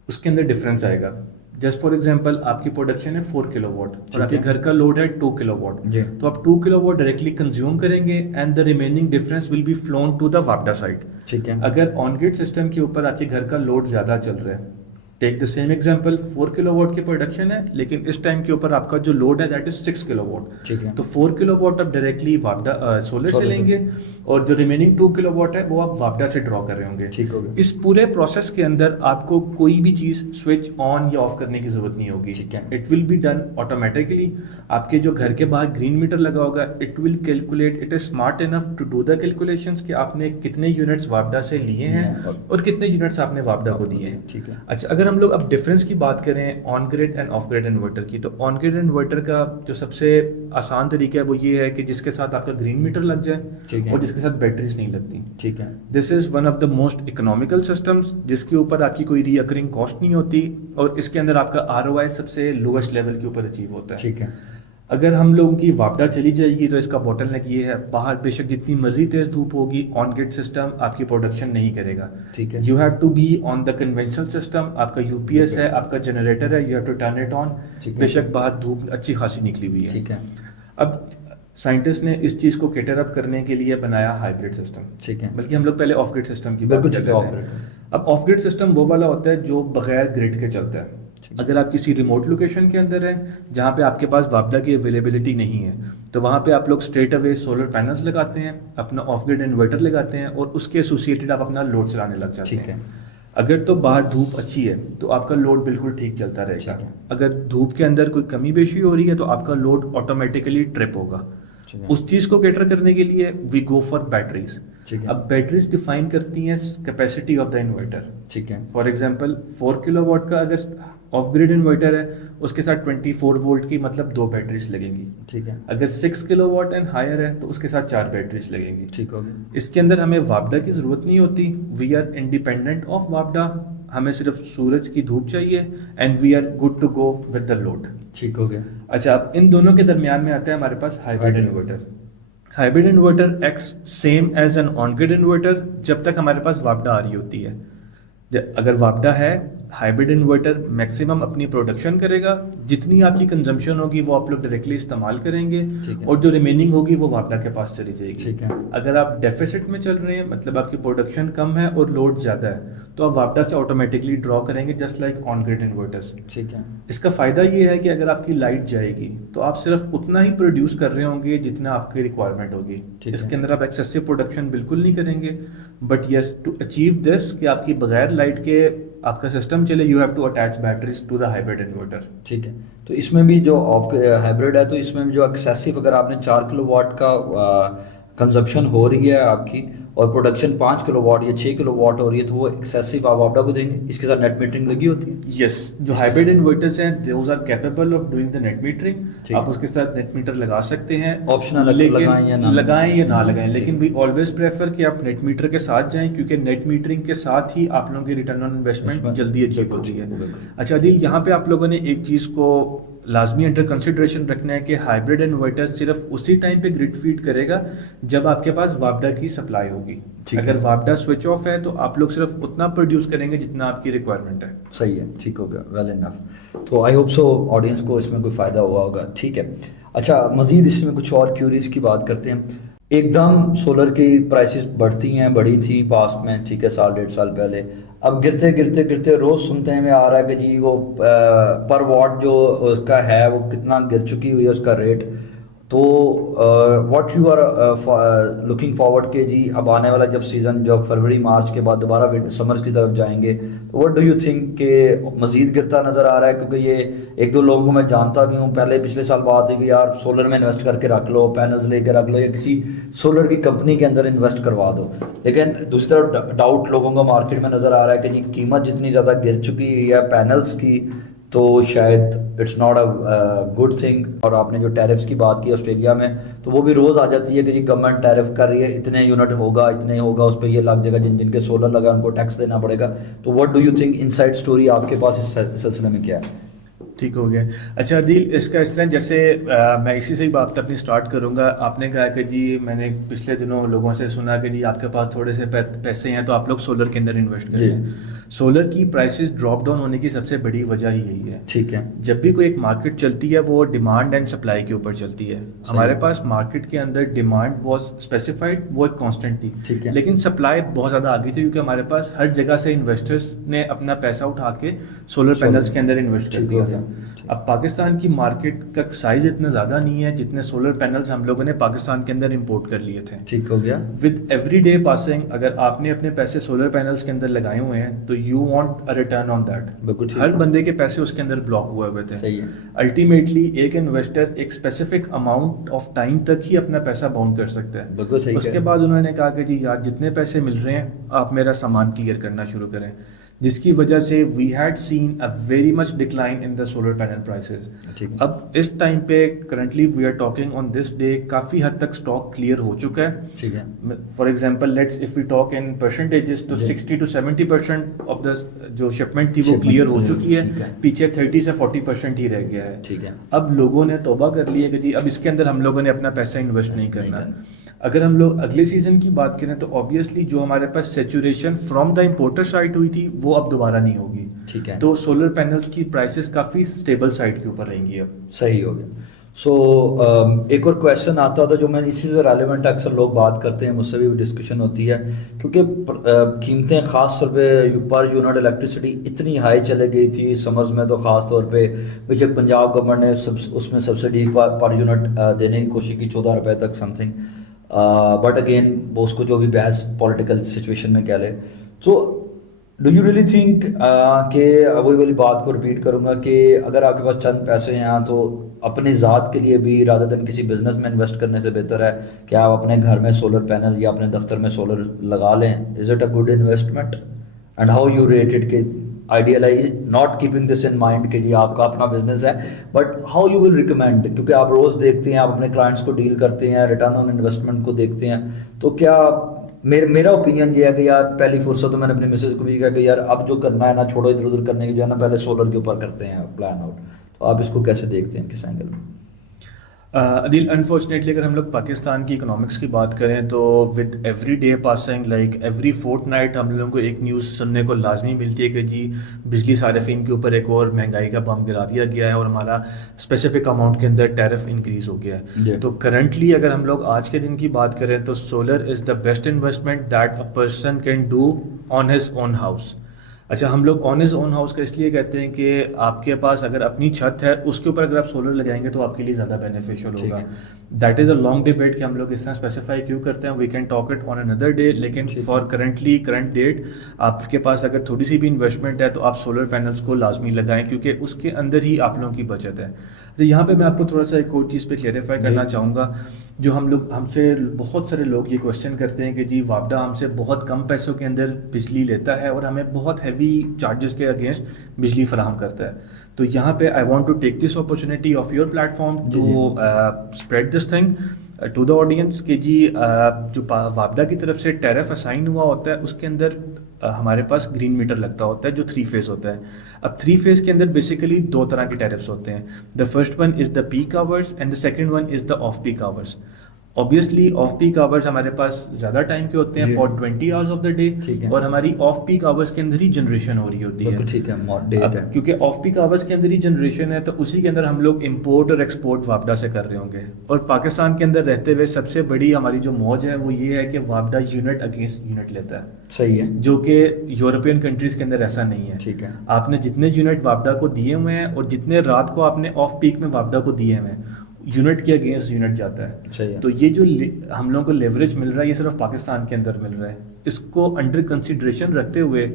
اس کے اندر ڈفرینس آئے گا. جسٹ فار ایگزامپل آپ کی پروڈکشن ہے 4 کلو واٹ اور آپ کے گھر کا لوڈ ہے 2 کلو واٹ, تو آپ 2 کلو واٹ ڈائریکٹلی کنزیوم کریں گے and the remaining difference will be flown to the وابڈا سائٹ. ٹھیک ہے, اگر آن گریڈ سسٹم کے اوپر آپ کے گھر کا لوڈ زیادہ چل رہا ہے, take the same example 4 kilowatt کی پروڈکشن ہے لیکن اس ٹائم کے اوپر آپ کا جو لوڈ ہے دیٹ از 6 کلو واٹ, تو 4 کلو واٹ آپ ڈائریکٹلی وابڈا سولر سے لیں گے اور جو ریمیننگ 2 کلو واٹ ہے وہ آپ وابڈا سے ڈرا کر رہے ہوں گے. ٹھیک ہوگا. اس پورے پروسیس کے اندر آپ کو کوئی بھی چیز سوئچ آن یا آف کرنے کی ضرورت نہیں ہوگی. It will be done automatically. آپ کے جو گھر کے باہر گرین میٹر لگا ہوگا it will calculate, it is smart enough to do the calculations کہ آپ نے کتنے یونٹس وابڈا سے لیے ہیں اور کتنے یونٹس آپ نے وابڈا کو دیے ہیں. ٹھیک ہے. اچھا, اگر ہم لوگ اب ڈفرینس کی بات کریں on grid and off grid inverter کی, تو آن گریڈ انورٹر کا جو سب سے آسان طریقہ ہے وہ یہ ہے کہ جس کے ساتھ آپ کا گرین میٹر لگ جائے اور جس کے ساتھ بیٹریز نہیں لگتی. ٹھیک ہے. This is one of the most economical systems جس کے اوپر آپ کی کوئی ری اکرنگ کاسٹ نہیں ہوتی اور اس کے اندر آپ کا ROI سب سے لویسٹ لیول کے اوپر اچیو ہوتا ہے. ٹھیک ہے. اگر ہم لوگوں کی وابڈا چلی جائے گی تو اس کا باٹل نیک یہ ہے, باہر بے شک جتنی مزید تیز دھوپ ہوگی آن گریڈ سسٹم آپ کی پروڈکشن نہیں کرے گا. ٹھیک ہے. You have to be on the conventional system, آپ کا UPS ہے, آپ کا جنریٹر ہے, you have to turn it on. بے شک باہر دھوپ اچھی خاصی نکلی ہوئی ہے. ٹھیک ہے. اب سائنٹسٹ نے اس چیز کو کیٹر اپ کرنے کے لیے بنایا ہائبرڈ سسٹم. ٹھیک ہے. بلکہ ہم لوگ پہلے آف گریڈ سسٹم کی بات کرتے ہیں. اب آف گریڈ سسٹم وہ والا ہوتا ہے جو بغیر گریڈ کے چلتا ہے. اگر آپ کسی ریموٹ لوکیشن کے اندر ہیں جہاں پہ آپ کے پاس وابڈا کی اویلیبلٹی نہیں ہے تو وہاں پہ آپ لوگ اسٹریٹ اوے سولر پینلز لگاتے ہیں, اپنا آف گریڈ انورٹر لگاتے ہیں اور اس کے ایسوسیٹڈ آپ اپنا لوڈ چلانے لگ جاتے ہیں. اگر تو باہر دھوپ اچھی ہے تو آپ کا لوڈ بالکل ٹھیک چلتا رہے گا. اگر دھوپ کے اندر کوئی کمی بیشی ہو رہی ہے تو آپ کا لوڈ آٹومیٹیکلی ٹرپ ہوگا. اس چیز کو کیٹر کرنے کے لیے وی گو فار بیٹریز. اب بیٹریز ڈیفائن کرتی ہیں کیپیسٹی آف دا انورٹر. ٹھیک ہے, فار ایگزامپل 4 کلو واٹ کا اگر آف گریڈ انورٹر ہے اس کے ساتھ 24 وولٹ کی مطلب 2 بیٹریز لگیں گی. ٹھیک ہے, اگر 6 کلو واٹ اینڈ ہائر ہے تو اس کے ساتھ 4 بیٹریز لگیں گی. ٹھیک ہو گیا. اس کے اندر ہمیں وابڈا کی ضرورت نہیں ہوتی. وی آر انڈیپینڈنٹ آف وابڈا. ہمیں صرف سورج کی دھوپ چاہیے and we are good to go with the load. ٹھیک ہو گیا. اچھا, اب ان دونوں کے درمیان میں آتا ہے ہمارے پاس hybrid inverter. Hybrid inverter acts same as an on grid inverter جب تک ہمارے پاس وابڈا آ رہی ہوتی ہے. اگر وابڈا ہے, ہائیبرڈ انورٹر میکسیمم اپنی پروڈکشن کرے گا, جتنی آپ کی کنزمپشن ہوگی وہ آپ لوگ ڈائریکٹلی استعمال کریں گے اور جو ریمیننگ ہوگی وہ وابڈا کے پاس چلی جائے گی. اگر آپ ڈیفیسٹ میں چل رہے ہیں مطلب آپ کی پروڈکشن کم ہے اور لوڈ زیادہ ہے تو آپ وابڈا سے آٹومیٹکلی ڈرا کریں گے جسٹ لائک آن گریڈ انورٹرس. ٹھیک ہے, اس کا فائدہ یہ ہے کہ اگر آپ کی لائٹ جائے گی تو آپ صرف اتنا ہی پروڈیوس کر رہے ہوں گے جتنا آپ کی ریکوائرمنٹ ہوگی. اس کے اندر آپ ایکسیسو پروڈکشن بالکل نہیں کریں گے. But yes, to achieve this کہ آپ کی بغیر لائٹ کے آپ کا سسٹم چلے, you have to attach batteries to the hybrid inverter. ٹھیک ہے, تو اس میں بھی جو آف ہائیبرڈ ہے تو اس میں جو ایکسیسو اگر آپ نے 4 کلو واٹ کا کنزمپشن ہو رہی ہے آپ کی اور پروڈکشن 5 کلو واٹ یا 6 کلو واٹ ہو رہی ہے تو وہ ایکسیسو آپ وابڈا کو دیں گے. اس کے ساتھ نیٹ میٹرنگ لگی ہوتی ہے. یس, جو ہائیبرڈ انورٹرز ہیں those are capable of doing the net metering. آپ اس کے ساتھ نیٹ میٹر لگا سکتے ہیں, آپشنل لگائیں یا نہ لگائیں, لیکن وی آلویز پریفر کہ آپ نیٹ میٹر کے ساتھ جائیں کیونکہ نیٹ میٹرنگ کے ساتھ ہی آپ لوگوں کی ریٹرن آن انویسٹمنٹ جلدی اچیو ہوتی ہے. اچھا عادل, یہاں پہ آپ لوگوں نے ایک چیز کو لازمی انڈر کنسیڈریشن رکھنا ہے کہ ہائیبرڈ انورٹر صرف اسی ٹائم پہ گرڈ فیڈ کرے گا جب آپ کے پاس وابڈا کی سپلائی ہوگی. اگر وابڈا سوئچ آف ہے تو آپ لوگ صرف اتنا پروڈیوس کریں گے جتنا آپ کی ریکوائرمنٹ ہے. صحیح ہے, ٹھیک ہو گیا, ویل انف. تو آئی ہوپ سو آڈینس کو اس میں کوئی فائدہ ہوا ہوگا. ٹھیک ہے, اچھا مزید اس میں کچھ اور کیوریز کی بات کرتے ہیں. ایک دم سولر کی پرائسز بڑھی تھی پاسٹ میں, ٹھیک ہے, 1.5 سال پہلے. اب گرتے روز سنتے ہیں میں آ رہا ہے کہ جی وہ پر واٹ جو اس کا ہے وہ کتنا گر چکی ہوئی ہے اس کا ریٹ. تو what you are looking forward کہ جی اب آنے والا جب سیزن جب فروری مارچ کے بعد دوبارہ سمرز کی طرف جائیں گے تو واٹ ڈو یو تھنک کہ مزید گرتا نظر آ رہا ہے؟ کیونکہ یہ ایک دو لوگوں کو میں جانتا بھی ہوں, پچھلے سال بات ہے کہ یار سولر میں انویسٹ کر کے رکھ لو, پینلز لے کے رکھ لو یا کسی سولر کی کمپنی کے اندر انویسٹ کروا دو. لیکن دوسری طرف ڈاؤٹ لوگوں کو مارکیٹ میں نظر آ رہا ہے کہ جی قیمت جتنی زیادہ گر چکی ہے پینلز کی تو شاید it's not a good thing. اور آپ نے جو ٹیرفس کی بات کی آسٹریلیا میں, تو وہ بھی روز آ جاتی ہے کہ جی گورنمنٹ ٹیرف کر رہی ہے, اتنے یونٹ ہوگا, اس پہ یہ لگ جائے گا, جن کے سولر لگا ان کو ٹیکس دینا پڑے گا. تو what do you think in side story آپ کے پاس اس سلسلے میں کیا ہے؟ ٹھیک ہو گیا. اچھا عادل, اس کا اس طرح جیسے میں اسی سے ہی بات اپنی سٹارٹ کروں گا. آپ نے کہا کہ جی میں نے پچھلے دنوں لوگوں سے سنا کہ جی آپ کے پاس تھوڑے سے پیسے ہیں تو آپ لوگ سولر کے اندر انویسٹ کریں. سولر کی پرائسز ڈراپ ڈاؤن ہونے کی سب سے بڑی وجہ ہی یہی ہے. ٹھیک ہے, جب بھی کوئی ایک مارکیٹ چلتی ہے وہ ڈیمانڈ اینڈ سپلائی کے اوپر چلتی ہے. ہمارے پاس مارکیٹ کے اندر ڈیمانڈ واز اسپیسیفائڈ, وہ ایک کانسٹنٹ تھی, لیکن سپلائی بہت زیادہ آگئی تھی کیونکہ ہمارے پاس ہر جگہ سے انویسٹرز نے اپنا پیسہ اٹھا کے سولر پینلز کے اندر انویسٹ کر دیا تھا. اب پاکستان کی مارکیٹ کا سائز اتنا زیادہ نہیں ہے جتنے سولر پینلز ہم لوگوں نے پاکستان کے اندر امپورٹ کر لیے تھے. ٹھیک ہو گیا. ود ایوری ڈے پاسنگ اگر آپ نے اپنے پیسے سولر پینلز کے اندر لگائے ہوئے ہیں تو you want return on that. ہر بندے کے پیسے اس کے اندر بلاک ہوئے ہوئے تھے. الٹیمیٹلی ایک انویسٹر ایک اسپیسیفک اماؤنٹ آف ٹائم تک ہی اپنا پیسہ باؤنڈ کر سکتا ہے. اس کے بعد انہوں نے کہا کہ جی یار جتنے پیسے مل رہے ہیں آپ میرا سامان کلیئر کرنا شروع کریں, جس کی وجہ سے we had seen a very much decline in the solar panel prices. اب اس ٹائم پہ currently we are talking on this day کافی حد تک اسٹاک کلیئر ہو چکا ہے. For example let's if we talk in percentages تو 60 to 70% آف دا جو شپمنٹ تھی وہ کلیئر ہو چکی ہے, پیچھے 30 سے 40% ہی رہ گیا ہے. اب لوگوں نے توبہ کر لی ہے کہ جی اب اس کے اندر ہم لوگوں نے اپنا پیسہ انویسٹ نہیں کرنا. اگر ہم لوگ اگلے سیزن کی بات کریں تو آبویسلی جو ہمارے پاس saturation from the importer side ہوئی تھی وہ اب دوبارہ نہیں ہوگی. ٹھیک ہے, تو سولر پینلز کی پرائسز کافی اسٹیبل سائڈ کے اوپر رہیں گی اب. صحیح ہو گیا. سو ایک اور کویشچن آتا تھا جو میں اسی سے ریلیونٹ اکثر لوگ بات کرتے ہیں، مجھ سے بھی ڈسکشن ہوتی ہے، کیونکہ قیمتیں خاص طور پہ پر یونٹ الیکٹریسٹی اتنی ہائی چلے گئی تھی سمرز میں، تو خاص طور پہ بے شک پنجاب گورنمنٹ نے اس میں سبسڈی پر یونٹ دینے کی کوشش کی 14 روپے تک سم تھنگ، بٹ اگین وہ اس کو جو بھی بحث پولیٹیکل سچویشن میں کہہ لے. تو ڈو یو ریئلی تھنک کہ وہی والی بات کو ریپیٹ کروں گا کہ اگر آپ کے پاس چند پیسے ہیں تو اپنی ذات کے لیے بھی رادر دین کسی بزنس میں انویسٹ کرنے سے بہتر ہے کہ آپ اپنے گھر میں سولر پینل یا اپنے دفتر میں سولر لگا لیں؟ Is it a good investment and how you rate it کہ ideally not keeping this in mind کہ جی آپ کا اپنا بزنس ہے، but how you will recommend, کیونکہ آپ روز دیکھتے ہیں، آپ اپنے کلائنٹس کو ڈیل کرتے ہیں، ریٹرن آن انویسٹمنٹ کو دیکھتے ہیں، تو کیا میرا اوپینین یہ ہے کہ یار پہلی فرصت تو میں نے اپنے مسز کو بھی کہا کہ یار اب جو کرنا ہے نا چھوڑو ادھر ادھر کرنے کی، جو ہے نا پہلے سولر کے اوپر کرتے ہیں پلان آؤٹ. تو آپ اس کو کیسے دیکھتے ہیں، کس اینگل میں؟ عدیل انفارچونیٹلی اگر ہم لوگ پاکستان کی اکنامکس کی بات کریں تو with every day passing like every fourth night ہم لوگوں کو ایک نیوز سننے کو لازمی ملتی ہے کہ جی بجلی صارفین کے اوپر ایک اور مہنگائی کا بم گرا دیا گیا ہے اور ہمارا اسپیسیفک اماؤنٹ کے اندر ٹیرف انکریز ہو گیا ہے. تو کرنٹلی اگر ہم لوگ آج کے دن کی بات کریں تو solar is the best investment that a person can do on his own house. اچھا، ہم لوگ آن ہز اون ہاؤس کا اس لیے کہتے ہیں کہ آپ کے پاس اگر اپنی چھت ہے اس کے اوپر اگر آپ سولر لگائیں گے تو آپ کے لیے زیادہ بینیفیشیل ہوگا. That is a long debate کہ ہم لوگ اس طرح اسپیسیفائی کیوں کرتے ہیں، we can talk it on another day, لیکن فار کرنٹ ڈیٹ آپ کے پاس اگر تھوڑی سی بھی انویسٹمنٹ ہے تو آپ سولر پینلس کو لازمی لگائیں کیونکہ اس کے اندر ہی آپ لوگوں کی بچت ہے. تو یہاں پہ میں آپ کو تھوڑا سا ایک اور چیز پہ کلیئرفائی کرنا چاہوں گا. جو ہم سے بہت سارے لوگ یہ کوشچن کرتے ہیں کہ جی وابڈا ہم سے بہت کم پیسوں کے اندر بجلی لیتا ہے اور ہمیں بہت ہیوی چارجز کے اگینسٹ بجلی فراہم کرتا ہے. تو یہاں پہ I want to take this opportunity of your platform to spread this thing to the audience کہ جی جو وابڈا کی طرف سے ٹیرف اسائن ہوا ہوتا ہے اس کے اندر ہمارے پاس گرین میٹر لگتا ہوتا ہے جو 3 فیز ہوتا ہے. اب 3 فیز کے اندر بیسیکلی 2 طرح کے ٹیرفس ہوتے ہیں. The first one is the peak hours and the second one is the off peak hours. obviously off peak hours ہمارے پاس زیادہ ٹائم کے ہوتے ہیں for 20 hours of the day, اور ہماری آف پیک آورس کے اندر ہی جنریشن ہو رہی ہوتی ہے. کیونکہ آف پیک آورس کے اندر ہی جنریشن ہے تو اسی کے اندر ہم لوگ امپورٹ اور ایکسپورٹ وابڈا سے کر رہے ہوں گے. اور پاکستان کے اندر رہتے ہوئے سب سے بڑی ہماری جو موج ہے وہ یہ ہے کہ وابڈا یونٹ اگینسٹ یونٹ لیتا ہے. صحیح ہے، جو کہ یورپین کنٹریز کے اندر ایسا نہیں ہے. ٹھیک ہے، آپ نے جتنے یونٹ وابڈا کو دیے ہوئے ہیں اور جتنے رات کو آپ نے آف پیک میں وابڈا کو دیے ہوئے ہیں یونٹ کے اگینسٹ یونٹ جاتا ہے. تو یہ جو ہم لوگوں کو لیوریج مل رہا ہے یہ صرف پاکستان کے اندر مل رہا ہے. اس کو انڈر کنسیڈریشن رکھتے ہوئے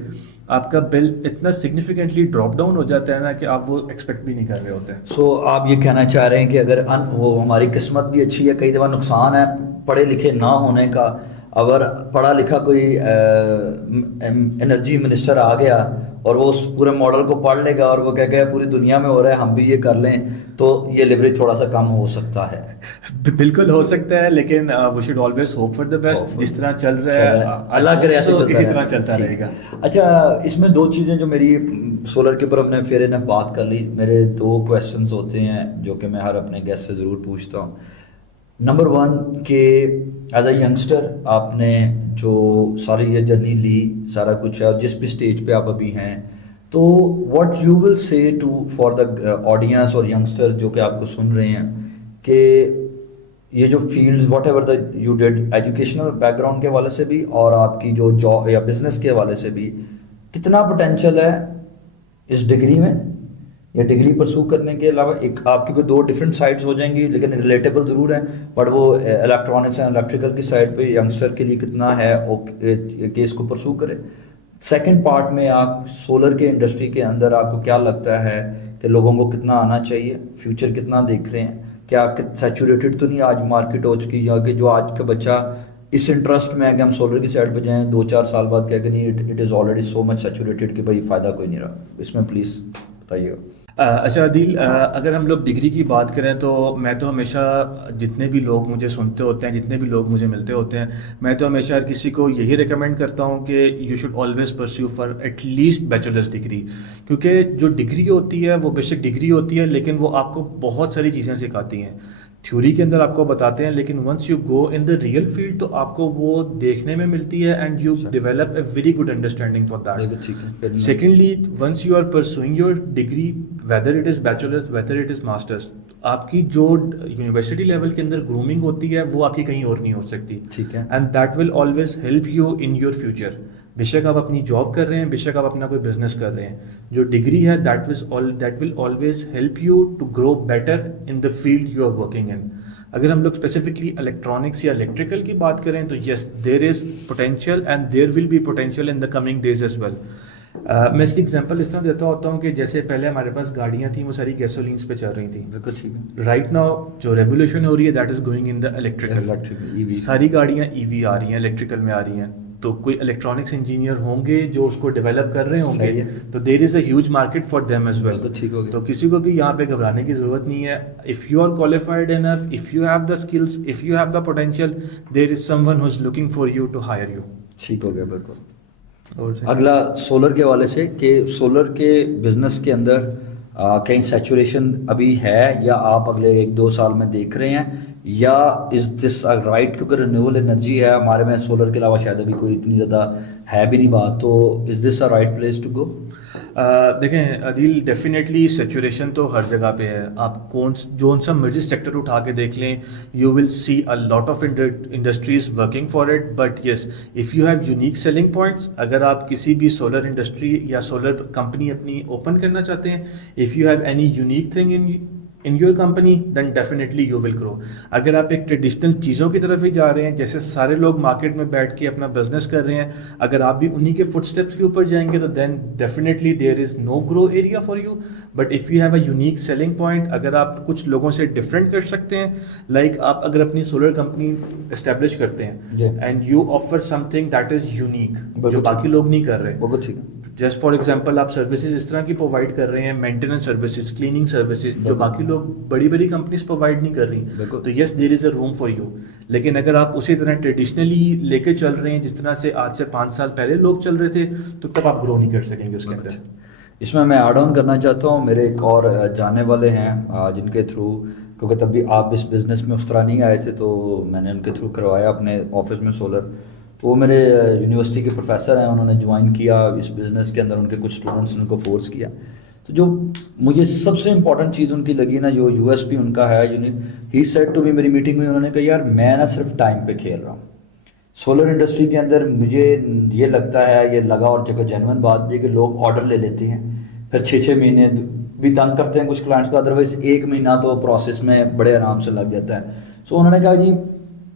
آپ کا بل اتنا سگنیفیکنٹلی ڈراپ ڈاؤن ہو جاتا ہے نا کہ آپ وہ ایکسپیکٹ بھی نہیں کر رہے ہوتے. سو آپ یہ کہنا چاہ رہے ہیں کہ اگر وہ ہماری قسمت بھی اچھی ہے، کئی دفعہ نقصان ہے پڑھے لکھے نہ ہونے کا. اگر پڑھا لکھا کوئی انرجی منسٹر آ گیا اور وہ اس پورے ماڈل کو پڑھ لے گا اور وہ کہہ گیا پوری دنیا میں ہو رہا ہے ہم بھی یہ کر لیں، تو یہ لیوریج تھوڑا سا کم ہو سکتا ہے. بالکل ہو سکتا ہے، لیکن we should always hope for the best. جس طرح چل رہا ہے اللہ کرے ایسے اسی طرح چلتا رہے گا. اچھا، اس میں 2 چیزیں جو میری سولر کے اوپر ہم نے فیئر انف بات کر لی. میرے 2 کویشچنز ہوتے ہیں جو کہ میں ہر اپنے گیسٹ سے ضرور پوچھتا ہوں. نمبر 1 کہ ایز اے ینگسٹر آپ نے جو ساری یہ جرنی لی، سارا کچھ ہے، جس بھی اسٹیج پہ آپ ابھی ہیں، تو واٹ یو ول سے ٹو فار دا آڈینس اور ینگسٹر جو کہ آپ کو سن رہے ہیں کہ یہ جو fields what ever the you did educational back ground کے حوالے سے بھی اور آپ کی جو جاب یا بزنس کے حوالے سے بھی، کتنا پوٹینشیل ہے اس ڈگری میں یا ڈگری پرسو کرنے کے علاوہ؟ ایک آپ کی کوئی 2 ڈفرینٹ سائڈس ہو جائیں گی لیکن ریلیٹیبل ضرور ہیں، بٹ وہ الیکٹرانکس اینڈ الیکٹریکل کی سائڈ پہ ینگسٹر کے لیے کتنا ہے کہ اس کو پرسو کرے. سیکنڈ پارٹ میں آپ سولر کے انڈسٹری کے اندر آپ کو کیا لگتا ہے کہ لوگوں کو کتنا آنا چاہیے، فیوچر کتنا دیکھ رہے ہیں؟ کیا سیچوریٹڈ تو نہیں آج مارکیٹ ہو چکی ہے کہ جو آج کا بچہ اس انٹرسٹ میں ہے کہ ہم سولر کی سائڈ پہ جائیں 2-4 سال بعد کہہ کہ نہیں it is already so much saturated کہ بھائی فائدہ کوئی نہیں رہا؟ اس میں پلیز بتائیے گا. اچھا عدیل، اگر ہم لوگ ڈگری کی بات کریں تو میں تو ہمیشہ جتنے بھی لوگ مجھے سنتے ہوتے ہیں، جتنے بھی لوگ مجھے ملتے ہوتے ہیں، میں تو ہمیشہ ہر کسی کو یہی ریکمینڈ کرتا ہوں کہ you should always pursue for at least bachelors degree. کیونکہ جو ڈگری ہوتی ہے وہ بیسک ڈگری ہوتی ہے لیکن وہ آپ کو بہت ساری چیزیں سکھاتی ہیں. تھیوری کے اندر آپ کو بتاتے ہیں لیکن once you go in the real field تو آپ کو وہ دیکھنے میں ملتی ہے and you develop a very good understanding for that. Secondly once you are pursuing your degree whether it is bachelors whether it is masters, آپ کی جو یونیورسٹی لیول کے اندر گرومنگ ہوتی ہے وہ آپ کی کہیں اور نہیں ہو سکتی, and that will always help you in your future. بے شک آپ اپنی جاب کر رہے ہیں, بے شک آپ اپنا کوئی بزنس کر رہے ہیں, جو ڈگری ہے that will always help you to grow better in the field you are working in. اگر ہم لوگ اسپیسیفکلی الیکٹرانکس یا الیکٹریکل کی بات کریں تو yes there is potential and there will be potential in the coming days as well. میں اس کی ایگزامپل اس طرح دیتا ہوتا ہوں کہ جیسے پہلے ہمارے پاس گاڑیاں تھیں وہ ساری گیسولینس پہ چل رہی تھیں. رائٹ ناؤ جو ریولیوشن ہو رہی ہے that is going in the electrical. ساری گاڑیاں ای وی آ رہی ہیں, الیکٹریکل میں آ رہی ہیں, تو کوئی الیکٹرانکس انجینئر ہوں گے جو اس کو ڈیولپ کر رہے ہوں گے, تو there is a huge market for them as well. تو کسی کو بھی یہاں پہ گھبرانے کی ضرورت نہیں ہے. If you are qualified enough, if you have the skills, if you have the potential, there is someone who is looking for you to hire you. ٹھیک ہو گیا بالکل. اگلا سولر کے حوالے سے کہ سولر کے بزنس کے اندر کہیں سیچوریشن ابھی ہے یا آپ اگلے 1-2 سال میں دیکھ رہے ہیں, یا از دس رائٹ, کیونکہ رینیوبل انرجی ہے ہمارے میں, سولر کے علاوہ شاید ابھی کوئی اتنی زیادہ ہے بھی نہیں بات, تو is this a right place to go? دیکھیں عدیل, ڈیفینیٹلی سیچوریشن تو ہر جگہ پہ ہے. آپ جو سا مرضی سیکٹر اٹھا کے دیکھ لیں, you will see a lot of industries working for it. But yes if you have unique selling points, اگر آپ کسی بھی سولر انڈسٹری یا سولر کمپنی اپنی اوپن کرنا چاہتے ہیں, if you have any unique thing in your company then definitely you will grow. اگر آپ ایک ٹریڈیشنل چیزوں کی طرف ہی جا رہے ہیں, جیسے سارے لوگ مارکیٹ میں بیٹھ کے اپنا بزنس کر رہے ہیں, اگر آپ بھی انہی کے فٹ اسٹیپس کے اوپر جائیں گے تو then definitely there is no grow area for you. But if you have a unique selling point, اگر آپ کچھ لوگوں سے ڈفرینٹ کر سکتے ہیں, لائک آپ اگر اپنی سولر کمپنی اسٹیبلش کرتے ہیں and you offer some thing that is unique جو باقی لوگ نہیں کر رہے. جسٹ فار ایگزامپل آپ سروسز اس طرح کی پرووائڈ کر رہے ہیں, مینٹیننس سروسز, کلیننگ سروسز, جو باقی لوگ بڑی بڑی کمپنیز پرووائڈ نہیں کر رہی, تو yes there is a room for you. لیکن اگر آپ اسی طرح ٹریڈیشنلی لے کے چل رہے ہیں جس طرح سے آج سے 5 سال پہلے لوگ چل رہے تھے, تو تب آپ گرو نہیں کر سکیں گے اس کے اندر. اس میں ایڈ آن کرنا چاہتا ہوں, میرے ایک اور جانے والے ہیں جن کے تھرو, کیونکہ تب بھی آپ اس بزنس میں اس طرح نہیں آئے تھے, تو میں نے ان کے تھرو کروایا اپنے آفس میں سولر. تو وہ میرے یونیورسٹی کے پروفیسر ہیں, انہوں نے جوائن کیا اس بزنس کے اندر, ان کے کچھ اسٹوڈنٹس نے ان کو فورس کیا. تو جو مجھے سب سے امپورٹنٹ چیز ان کی لگی نا, جو یو ایس پی ان کا ہے, ہی سیڈ ٹو می, میری میٹنگ میں انہوں نے کہا یار میں نا صرف ٹائم پہ کھیل رہا ہوں سولر انڈسٹری کے اندر. مجھے یہ لگتا ہے, یہ لگا, اور جگہ جینوئن بات بھی ہے کہ لوگ آرڈر لے لیتے ہیں, پھر 6 مہینے بھی تنگ کرتے ہیں کچھ کلائنٹس کو, ادروائز 1 مہینہ تو پروسیس میں بڑے آرام سے لگ جاتا ہے. سو انہوں نے کہا جی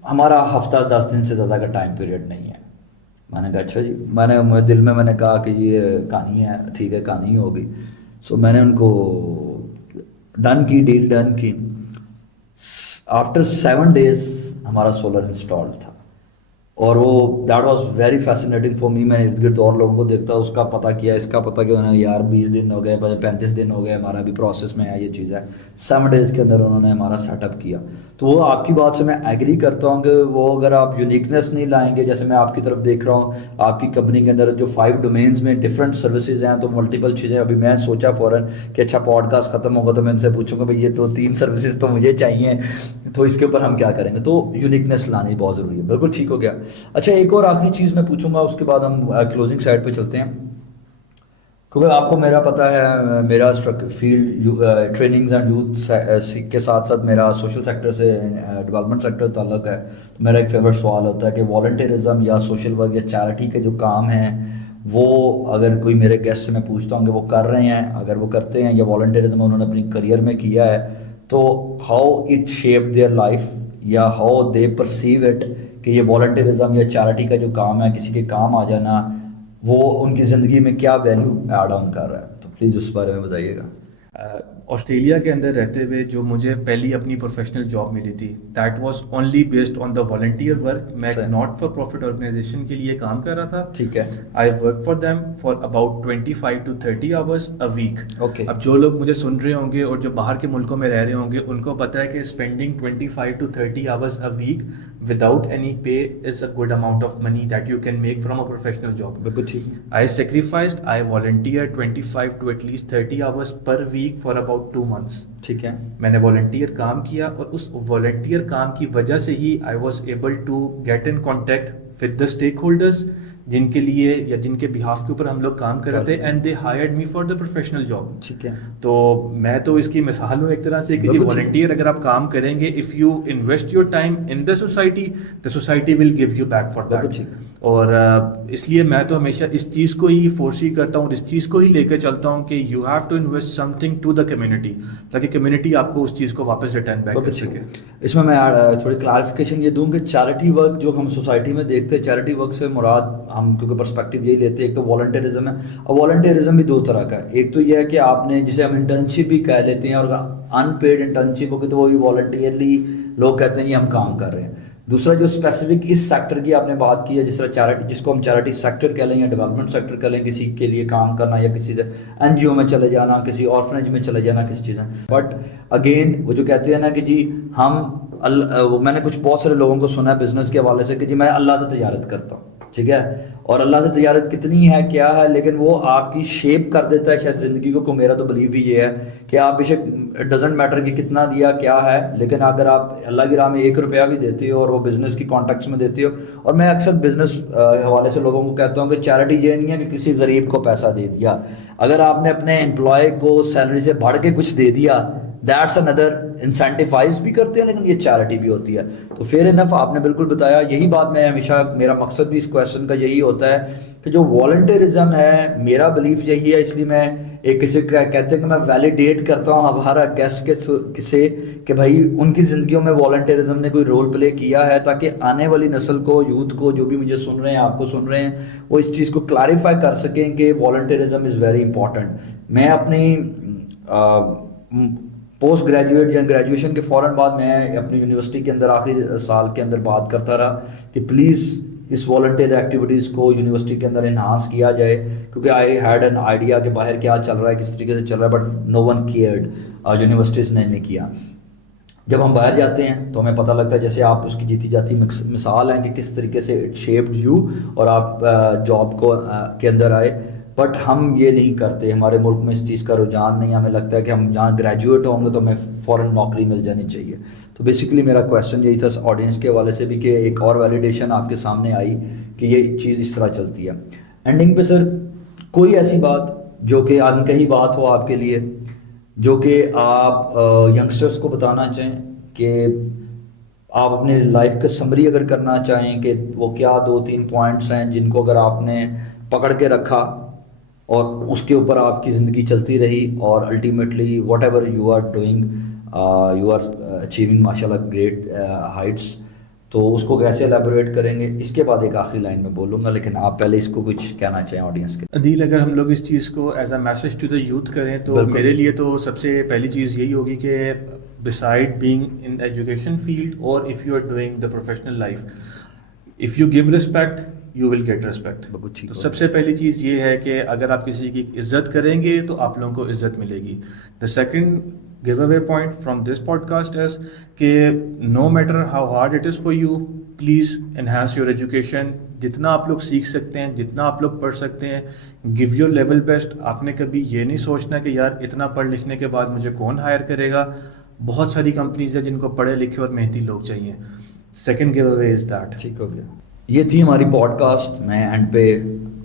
ہمارا ہفتہ 10 دن سے زیادہ کا ٹائم پیریڈ نہیں ہے. میں نے کہا اچھا جی. میں نے دل میں نے کہا کہ یہ کہانی ہے, ٹھیک ہے کہانی ہو گئی. سو میں نے ان کو ڈن کی, ڈیل ڈن کی. آفٹر 7 days ہمارا سولر انسٹال تھا, اور وہ that was very fascinating for me. میں نے ارد گرد اور لوگوں کو دیکھتا, اس کا پتہ کیا, اس کا پتہ کیا, یار 20 دن ہو گئے, 35 دن ہو گئے, ہمارا بھی پروسیس میں ہے یہ چیز ہے. 7 days کے اندر انہوں نے ہمارا سیٹ اپ کیا. تو وہ آپ کی بات سے میں ایگری کرتا ہوں کہ وہ اگر آپ یونیکنیس نہیں لائیں گے, جیسے میں آپ کی طرف دیکھ رہا ہوں آپ کی کمپنی کے اندر جو 5 ڈومینز میں ڈفرینٹ سروسز ہیں, تو ملٹیپل چیزیں. ابھی میں سوچا فوراً کہ اچھا پوڈ کاسٹ ختم ہوگا تو میں ان سے پوچھوں گا بھائی یہ 2-3 سروسز تو مجھے چاہیے, تو اس کے اوپر ہم کیا کریں گے. تو یونیکنیس لانی بہت ضروری ہے. بالکل ٹھیک ہو گیا. اچھا ایک اور آخری چیز میں پوچھوں گا, اس کے بعد ہم کلوزنگ سائڈ پہ چلتے ہیں. کیونکہ آپ کو میرا پتہ ہے میرا فیلڈ ٹریننگز اینڈ یوتھ کے ساتھ ساتھ میرا سوشل سیکٹر سے ڈیولپمنٹ سیکٹر سے تعلق ہے. تو میرا ایک فیوریٹ سوال ہوتا ہے کہ والنٹیرزم یا سوشل ورک یا چیریٹی کے جو کام ہیں وہ اگر کوئی میرے گیسٹ سے میں پوچھتا ہوں کہ وہ کر رہے ہیں, اگر وہ کرتے ہیں یا والنٹیرزم انہوں نے اپنی کریئر میں کیا ہے, تو how it shape their life یا ہاؤ دے پرسیو اٹ, کہ یہ والنٹیرزم یا چیریٹی کا جو کام ہے, کسی کے کام آ جانا, وہ ان کی زندگی میں کیا ویلیو ایڈ آن کر رہا ہے. تو پلیز اس بارے میں بتائیے گا. آسٹریلیا کے اندر رہتے ہوئے جو مجھے پہلی اپنی پروفیشنل جاب ملی تھی, that was only based on the volunteer work. میں ایک ناٹ فار پروفٹ آرگنائزیشن کے لیے کام کر رہا تھا. ٹھیک ہے. I work for them for about 25 to 30 hours a week. اب جو لوگ مجھے سن رہے ہوں گے اور جو باہر کے ملکوں میں رہ رہے ہوں گے, ان کو پتہ ہے کہ spending 25 to 30 hours a week without any pay is a good amount of money that you can make from a professional job. بالکل ٹھیک. I sacrificed, I volunteered 25 to at least 30 hours per week week for about 2 months. ٹھیک ہے. میں نے volunteer کام کیا اور اس volunteer کام کی وجہ سے ہی I was able to get in contact with the stakeholders جن کے لیے یا جن کے بہاف کے اوپر ہم لوگ کام کر رہے تھے, and they hired me for the professional job. ٹھیک ہے. تو میں تو اس کی مثال ہوں ایک طرح سے کہ جی والنٹیئر اگر آپ کام کریں گے, if you invest your time in the society will give you back for that. اور اس لیے میں تو ہمیشہ اس چیز کو ہی فورسی کرتا ہوں, اس چیز کو ہی لے کے چلتا ہوں کہ you have to invest something to the community, تاکہ کمیونٹی آپ کو اس چیز کو واپس ریٹرن بیک کر سکے. اس میں تھوڑی کلیریفیکیشن یہ دوں کہ چیریٹی ورک جو ہم سوسائٹی میں دیکھتے ہیں, چیریٹی ورک سے مراد ہم کیونکہ پرسپیکٹیو یہی لیتے ہیں, ایک تو والنٹیرزم ہے. اور والنٹیرزم بھی دو طرح کا ہے. ایک تو یہ ہے کہ آپ نے جسے ہم انٹرنشپ بھی کہہ لیتے ہیں, اور ان پیڈ انٹرنشپ ہوگی تو وہی والنٹیئرلی لوگ کہتے ہیں یہ ہم کام کر رہے ہیں. دوسرا جو اسپیسیفک اس سیکٹر کی آپ نے بات کی ہے, جس طرح چیریٹی, جس کو ہم چیریٹی سیکٹر کہہ لیں یا ڈیولپمنٹ سیکٹر کہہ لیں, کسی کے لیے کام کرنا یا کسی این جی او میں چلے جانا, کسی آرفنیج میں چلے جانا, کسی چیز میں. بٹ اگین وہ جو کہتے ہیں نا کہ جی ہم میں نے کچھ بہت سارے لوگوں کو سنا ہے بزنس کے حوالے سے کہ جی میں اللہ سے تجارت کرتا ہوں, ٹھیک ہے, اور اللہ سے تجارت کتنی ہے کیا ہے, لیکن وہ آپ کی شیپ کر دیتا ہے شاید زندگی کو. میرا تو بلیو ہی یہ ہے کہ آپ بے شک ڈزنٹ میٹر کہ کتنا دیا کیا ہے, لیکن اگر آپ اللہ کی راہ میں 1 روپیہ بھی دیتے ہو اور وہ بزنس کی کانٹیکٹس میں دیتے ہو. اور میں اکثر بزنس حوالے سے لوگوں کو کہتا ہوں کہ چیریٹی یہ نہیں ہے کہ کسی غریب کو پیسہ دے دیا. اگر آپ نے اپنے امپلائی کو سیلری سے بڑھ کے کچھ دے دیا, دیٹس اندر انسینٹیفائز بھی کرتے ہیں, لیکن یہ چیریٹی بھی ہوتی ہے. تو فیئر انف آپ نے بالکل بتایا. یہی بات میں ہمیشہ, میرا مقصد بھی اس کویشچن کا یہی ہوتا ہے کہ جو والنٹیرزم ہے, میرا بلیف یہی ہے. اس لیے میں ایک کسی کا کہتے ہیں کہ میں ویلیڈیٹ کرتا ہوں ہمارا گیسٹ کے سے کہ بھائی ان کی زندگیوں میں والنٹیرزم نے کوئی رول پلے کیا ہے, تاکہ آنے والی نسل کو, یوتھ کو, جو بھی مجھے سن رہے ہیں, آپ کو سن رہے ہیں, وہ اس چیز کو کلیریفائی کر سکیں کہ والنٹیرزم از ویری امپورٹنٹ. میں اپنی پوسٹ گریجویٹ یا گریجویشن کے فوراً بعد میں اپنی یونیورسٹی کے اندر آخری سال کے اندر بات کرتا رہا کہ پلیز اس والنٹیئر ایکٹیویٹیز کو یونیورسٹی کے اندر انہانس کیا جائے, کیونکہ آئی ہیڈ این آئیڈیا کہ باہر کیا چل رہا ہے, کس طریقے سے چل رہا ہے, but no one cared, universities نے کیا. جب ہم باہر جاتے ہیں تو ہمیں پتہ لگتا ہے, جیسے آپ اس کی جیتی جاتی مثال ہیں کہ کس طریقے سے اٹ شیپڈ یو اور آپ جاب کو کے اندر آئے. بٹ ہم یہ نہیں کرتے, ہمارے ملک میں اس چیز کا رجحان نہیں. ہمیں لگتا ہے کہ ہم جہاں گریجویٹ ہوں گے تو ہمیں فوراً نوکری مل جانی چاہیے. تو بیسیکلی میرا کویشچن یہی تھا آڈینس کے حوالے سے بھی, کہ ایک اور ویلیڈیشن آپ کے سامنے آئی کہ یہ چیز اس طرح چلتی ہے. اینڈنگ پہ سر کوئی ایسی بات جو کہ انکہی بات ہو آپ کے لیے, جو کہ آپ ینگسٹرز کو بتانا چاہیں, کہ آپ اپنے لائف کا سمری اگر کرنا چاہیں کہ وہ کیا 2-3 پوائنٹس ہیں جن کو اگر آپ نے پکڑ کے رکھا اور اس کے اوپر آپ کی زندگی چلتی رہی, اور ultimately whatever you are doing you are achieving ماشاء اللہ گریٹ ہائٹس, تو اس کو کیسے الیبوریٹ کریں گے. اس کے بعد ایک آخری لائن میں بولوں گا, لیکن آپ پہلے اس کو کچھ کہنا چاہیں آڈینس کے. عدیل, اگر ہم لوگ اس چیز کو as a message to the youth کریں تو میرے لیے تو سب سے پہلی چیز یہی ہوگی کہ beside being in the education field, or if you are doing the professional life, if you give respect you will get respect. تو سب سے پہلی چیز یہ ہے کہ اگر آپ کسی کی عزت کریں گے تو آپ لوگوں کو عزت ملے گی. The second giveaway point from this podcast is کہ no matter how hard it is for you, please enhance your education. جتنا آپ لوگ سیکھ سکتے ہیں, جتنا آپ لوگ پڑھ سکتے ہیں, give your level best. آپ نے کبھی یہ نہیں سوچنا کہ یار اتنا پڑھ لکھنے کے بعد مجھے کون ہائر کرے گا. بہت ساری کمپنیز ہیں جن کو پڑھے لکھے اور محنتی لوگ چاہیے. Second give away is that. ٹھیک ہو گیا. یہ تھی ہماری پوڈ کاسٹ. میں اینڈ پہ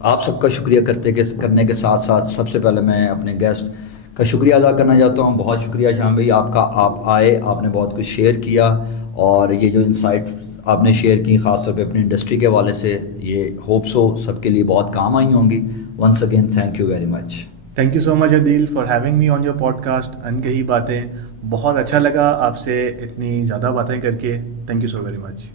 آپ سب کا شکریہ کرنے کے ساتھ ساتھ سب سے پہلے میں اپنے گیسٹ کا شکریہ ادا کرنا چاہتا ہوں. بہت شکریہ جہاں بھائی آپ کا, آپ آئے, آپ نے بہت کچھ شیئر کیا, اور یہ جو انسائٹ آپ نے شیئر کی خاص طور پہ اپنی انڈسٹری کے حوالے سے, یہ ہوپ سو سب کے لیے بہت کام آئی ہوں گی. Once again thank you very much. Thank you so much Adeel for having me on your podcast. Ankahi Baatein, بہت اچھا لگا آپ سے اتنی زیادہ باتیں کر کے. Thank you so very much.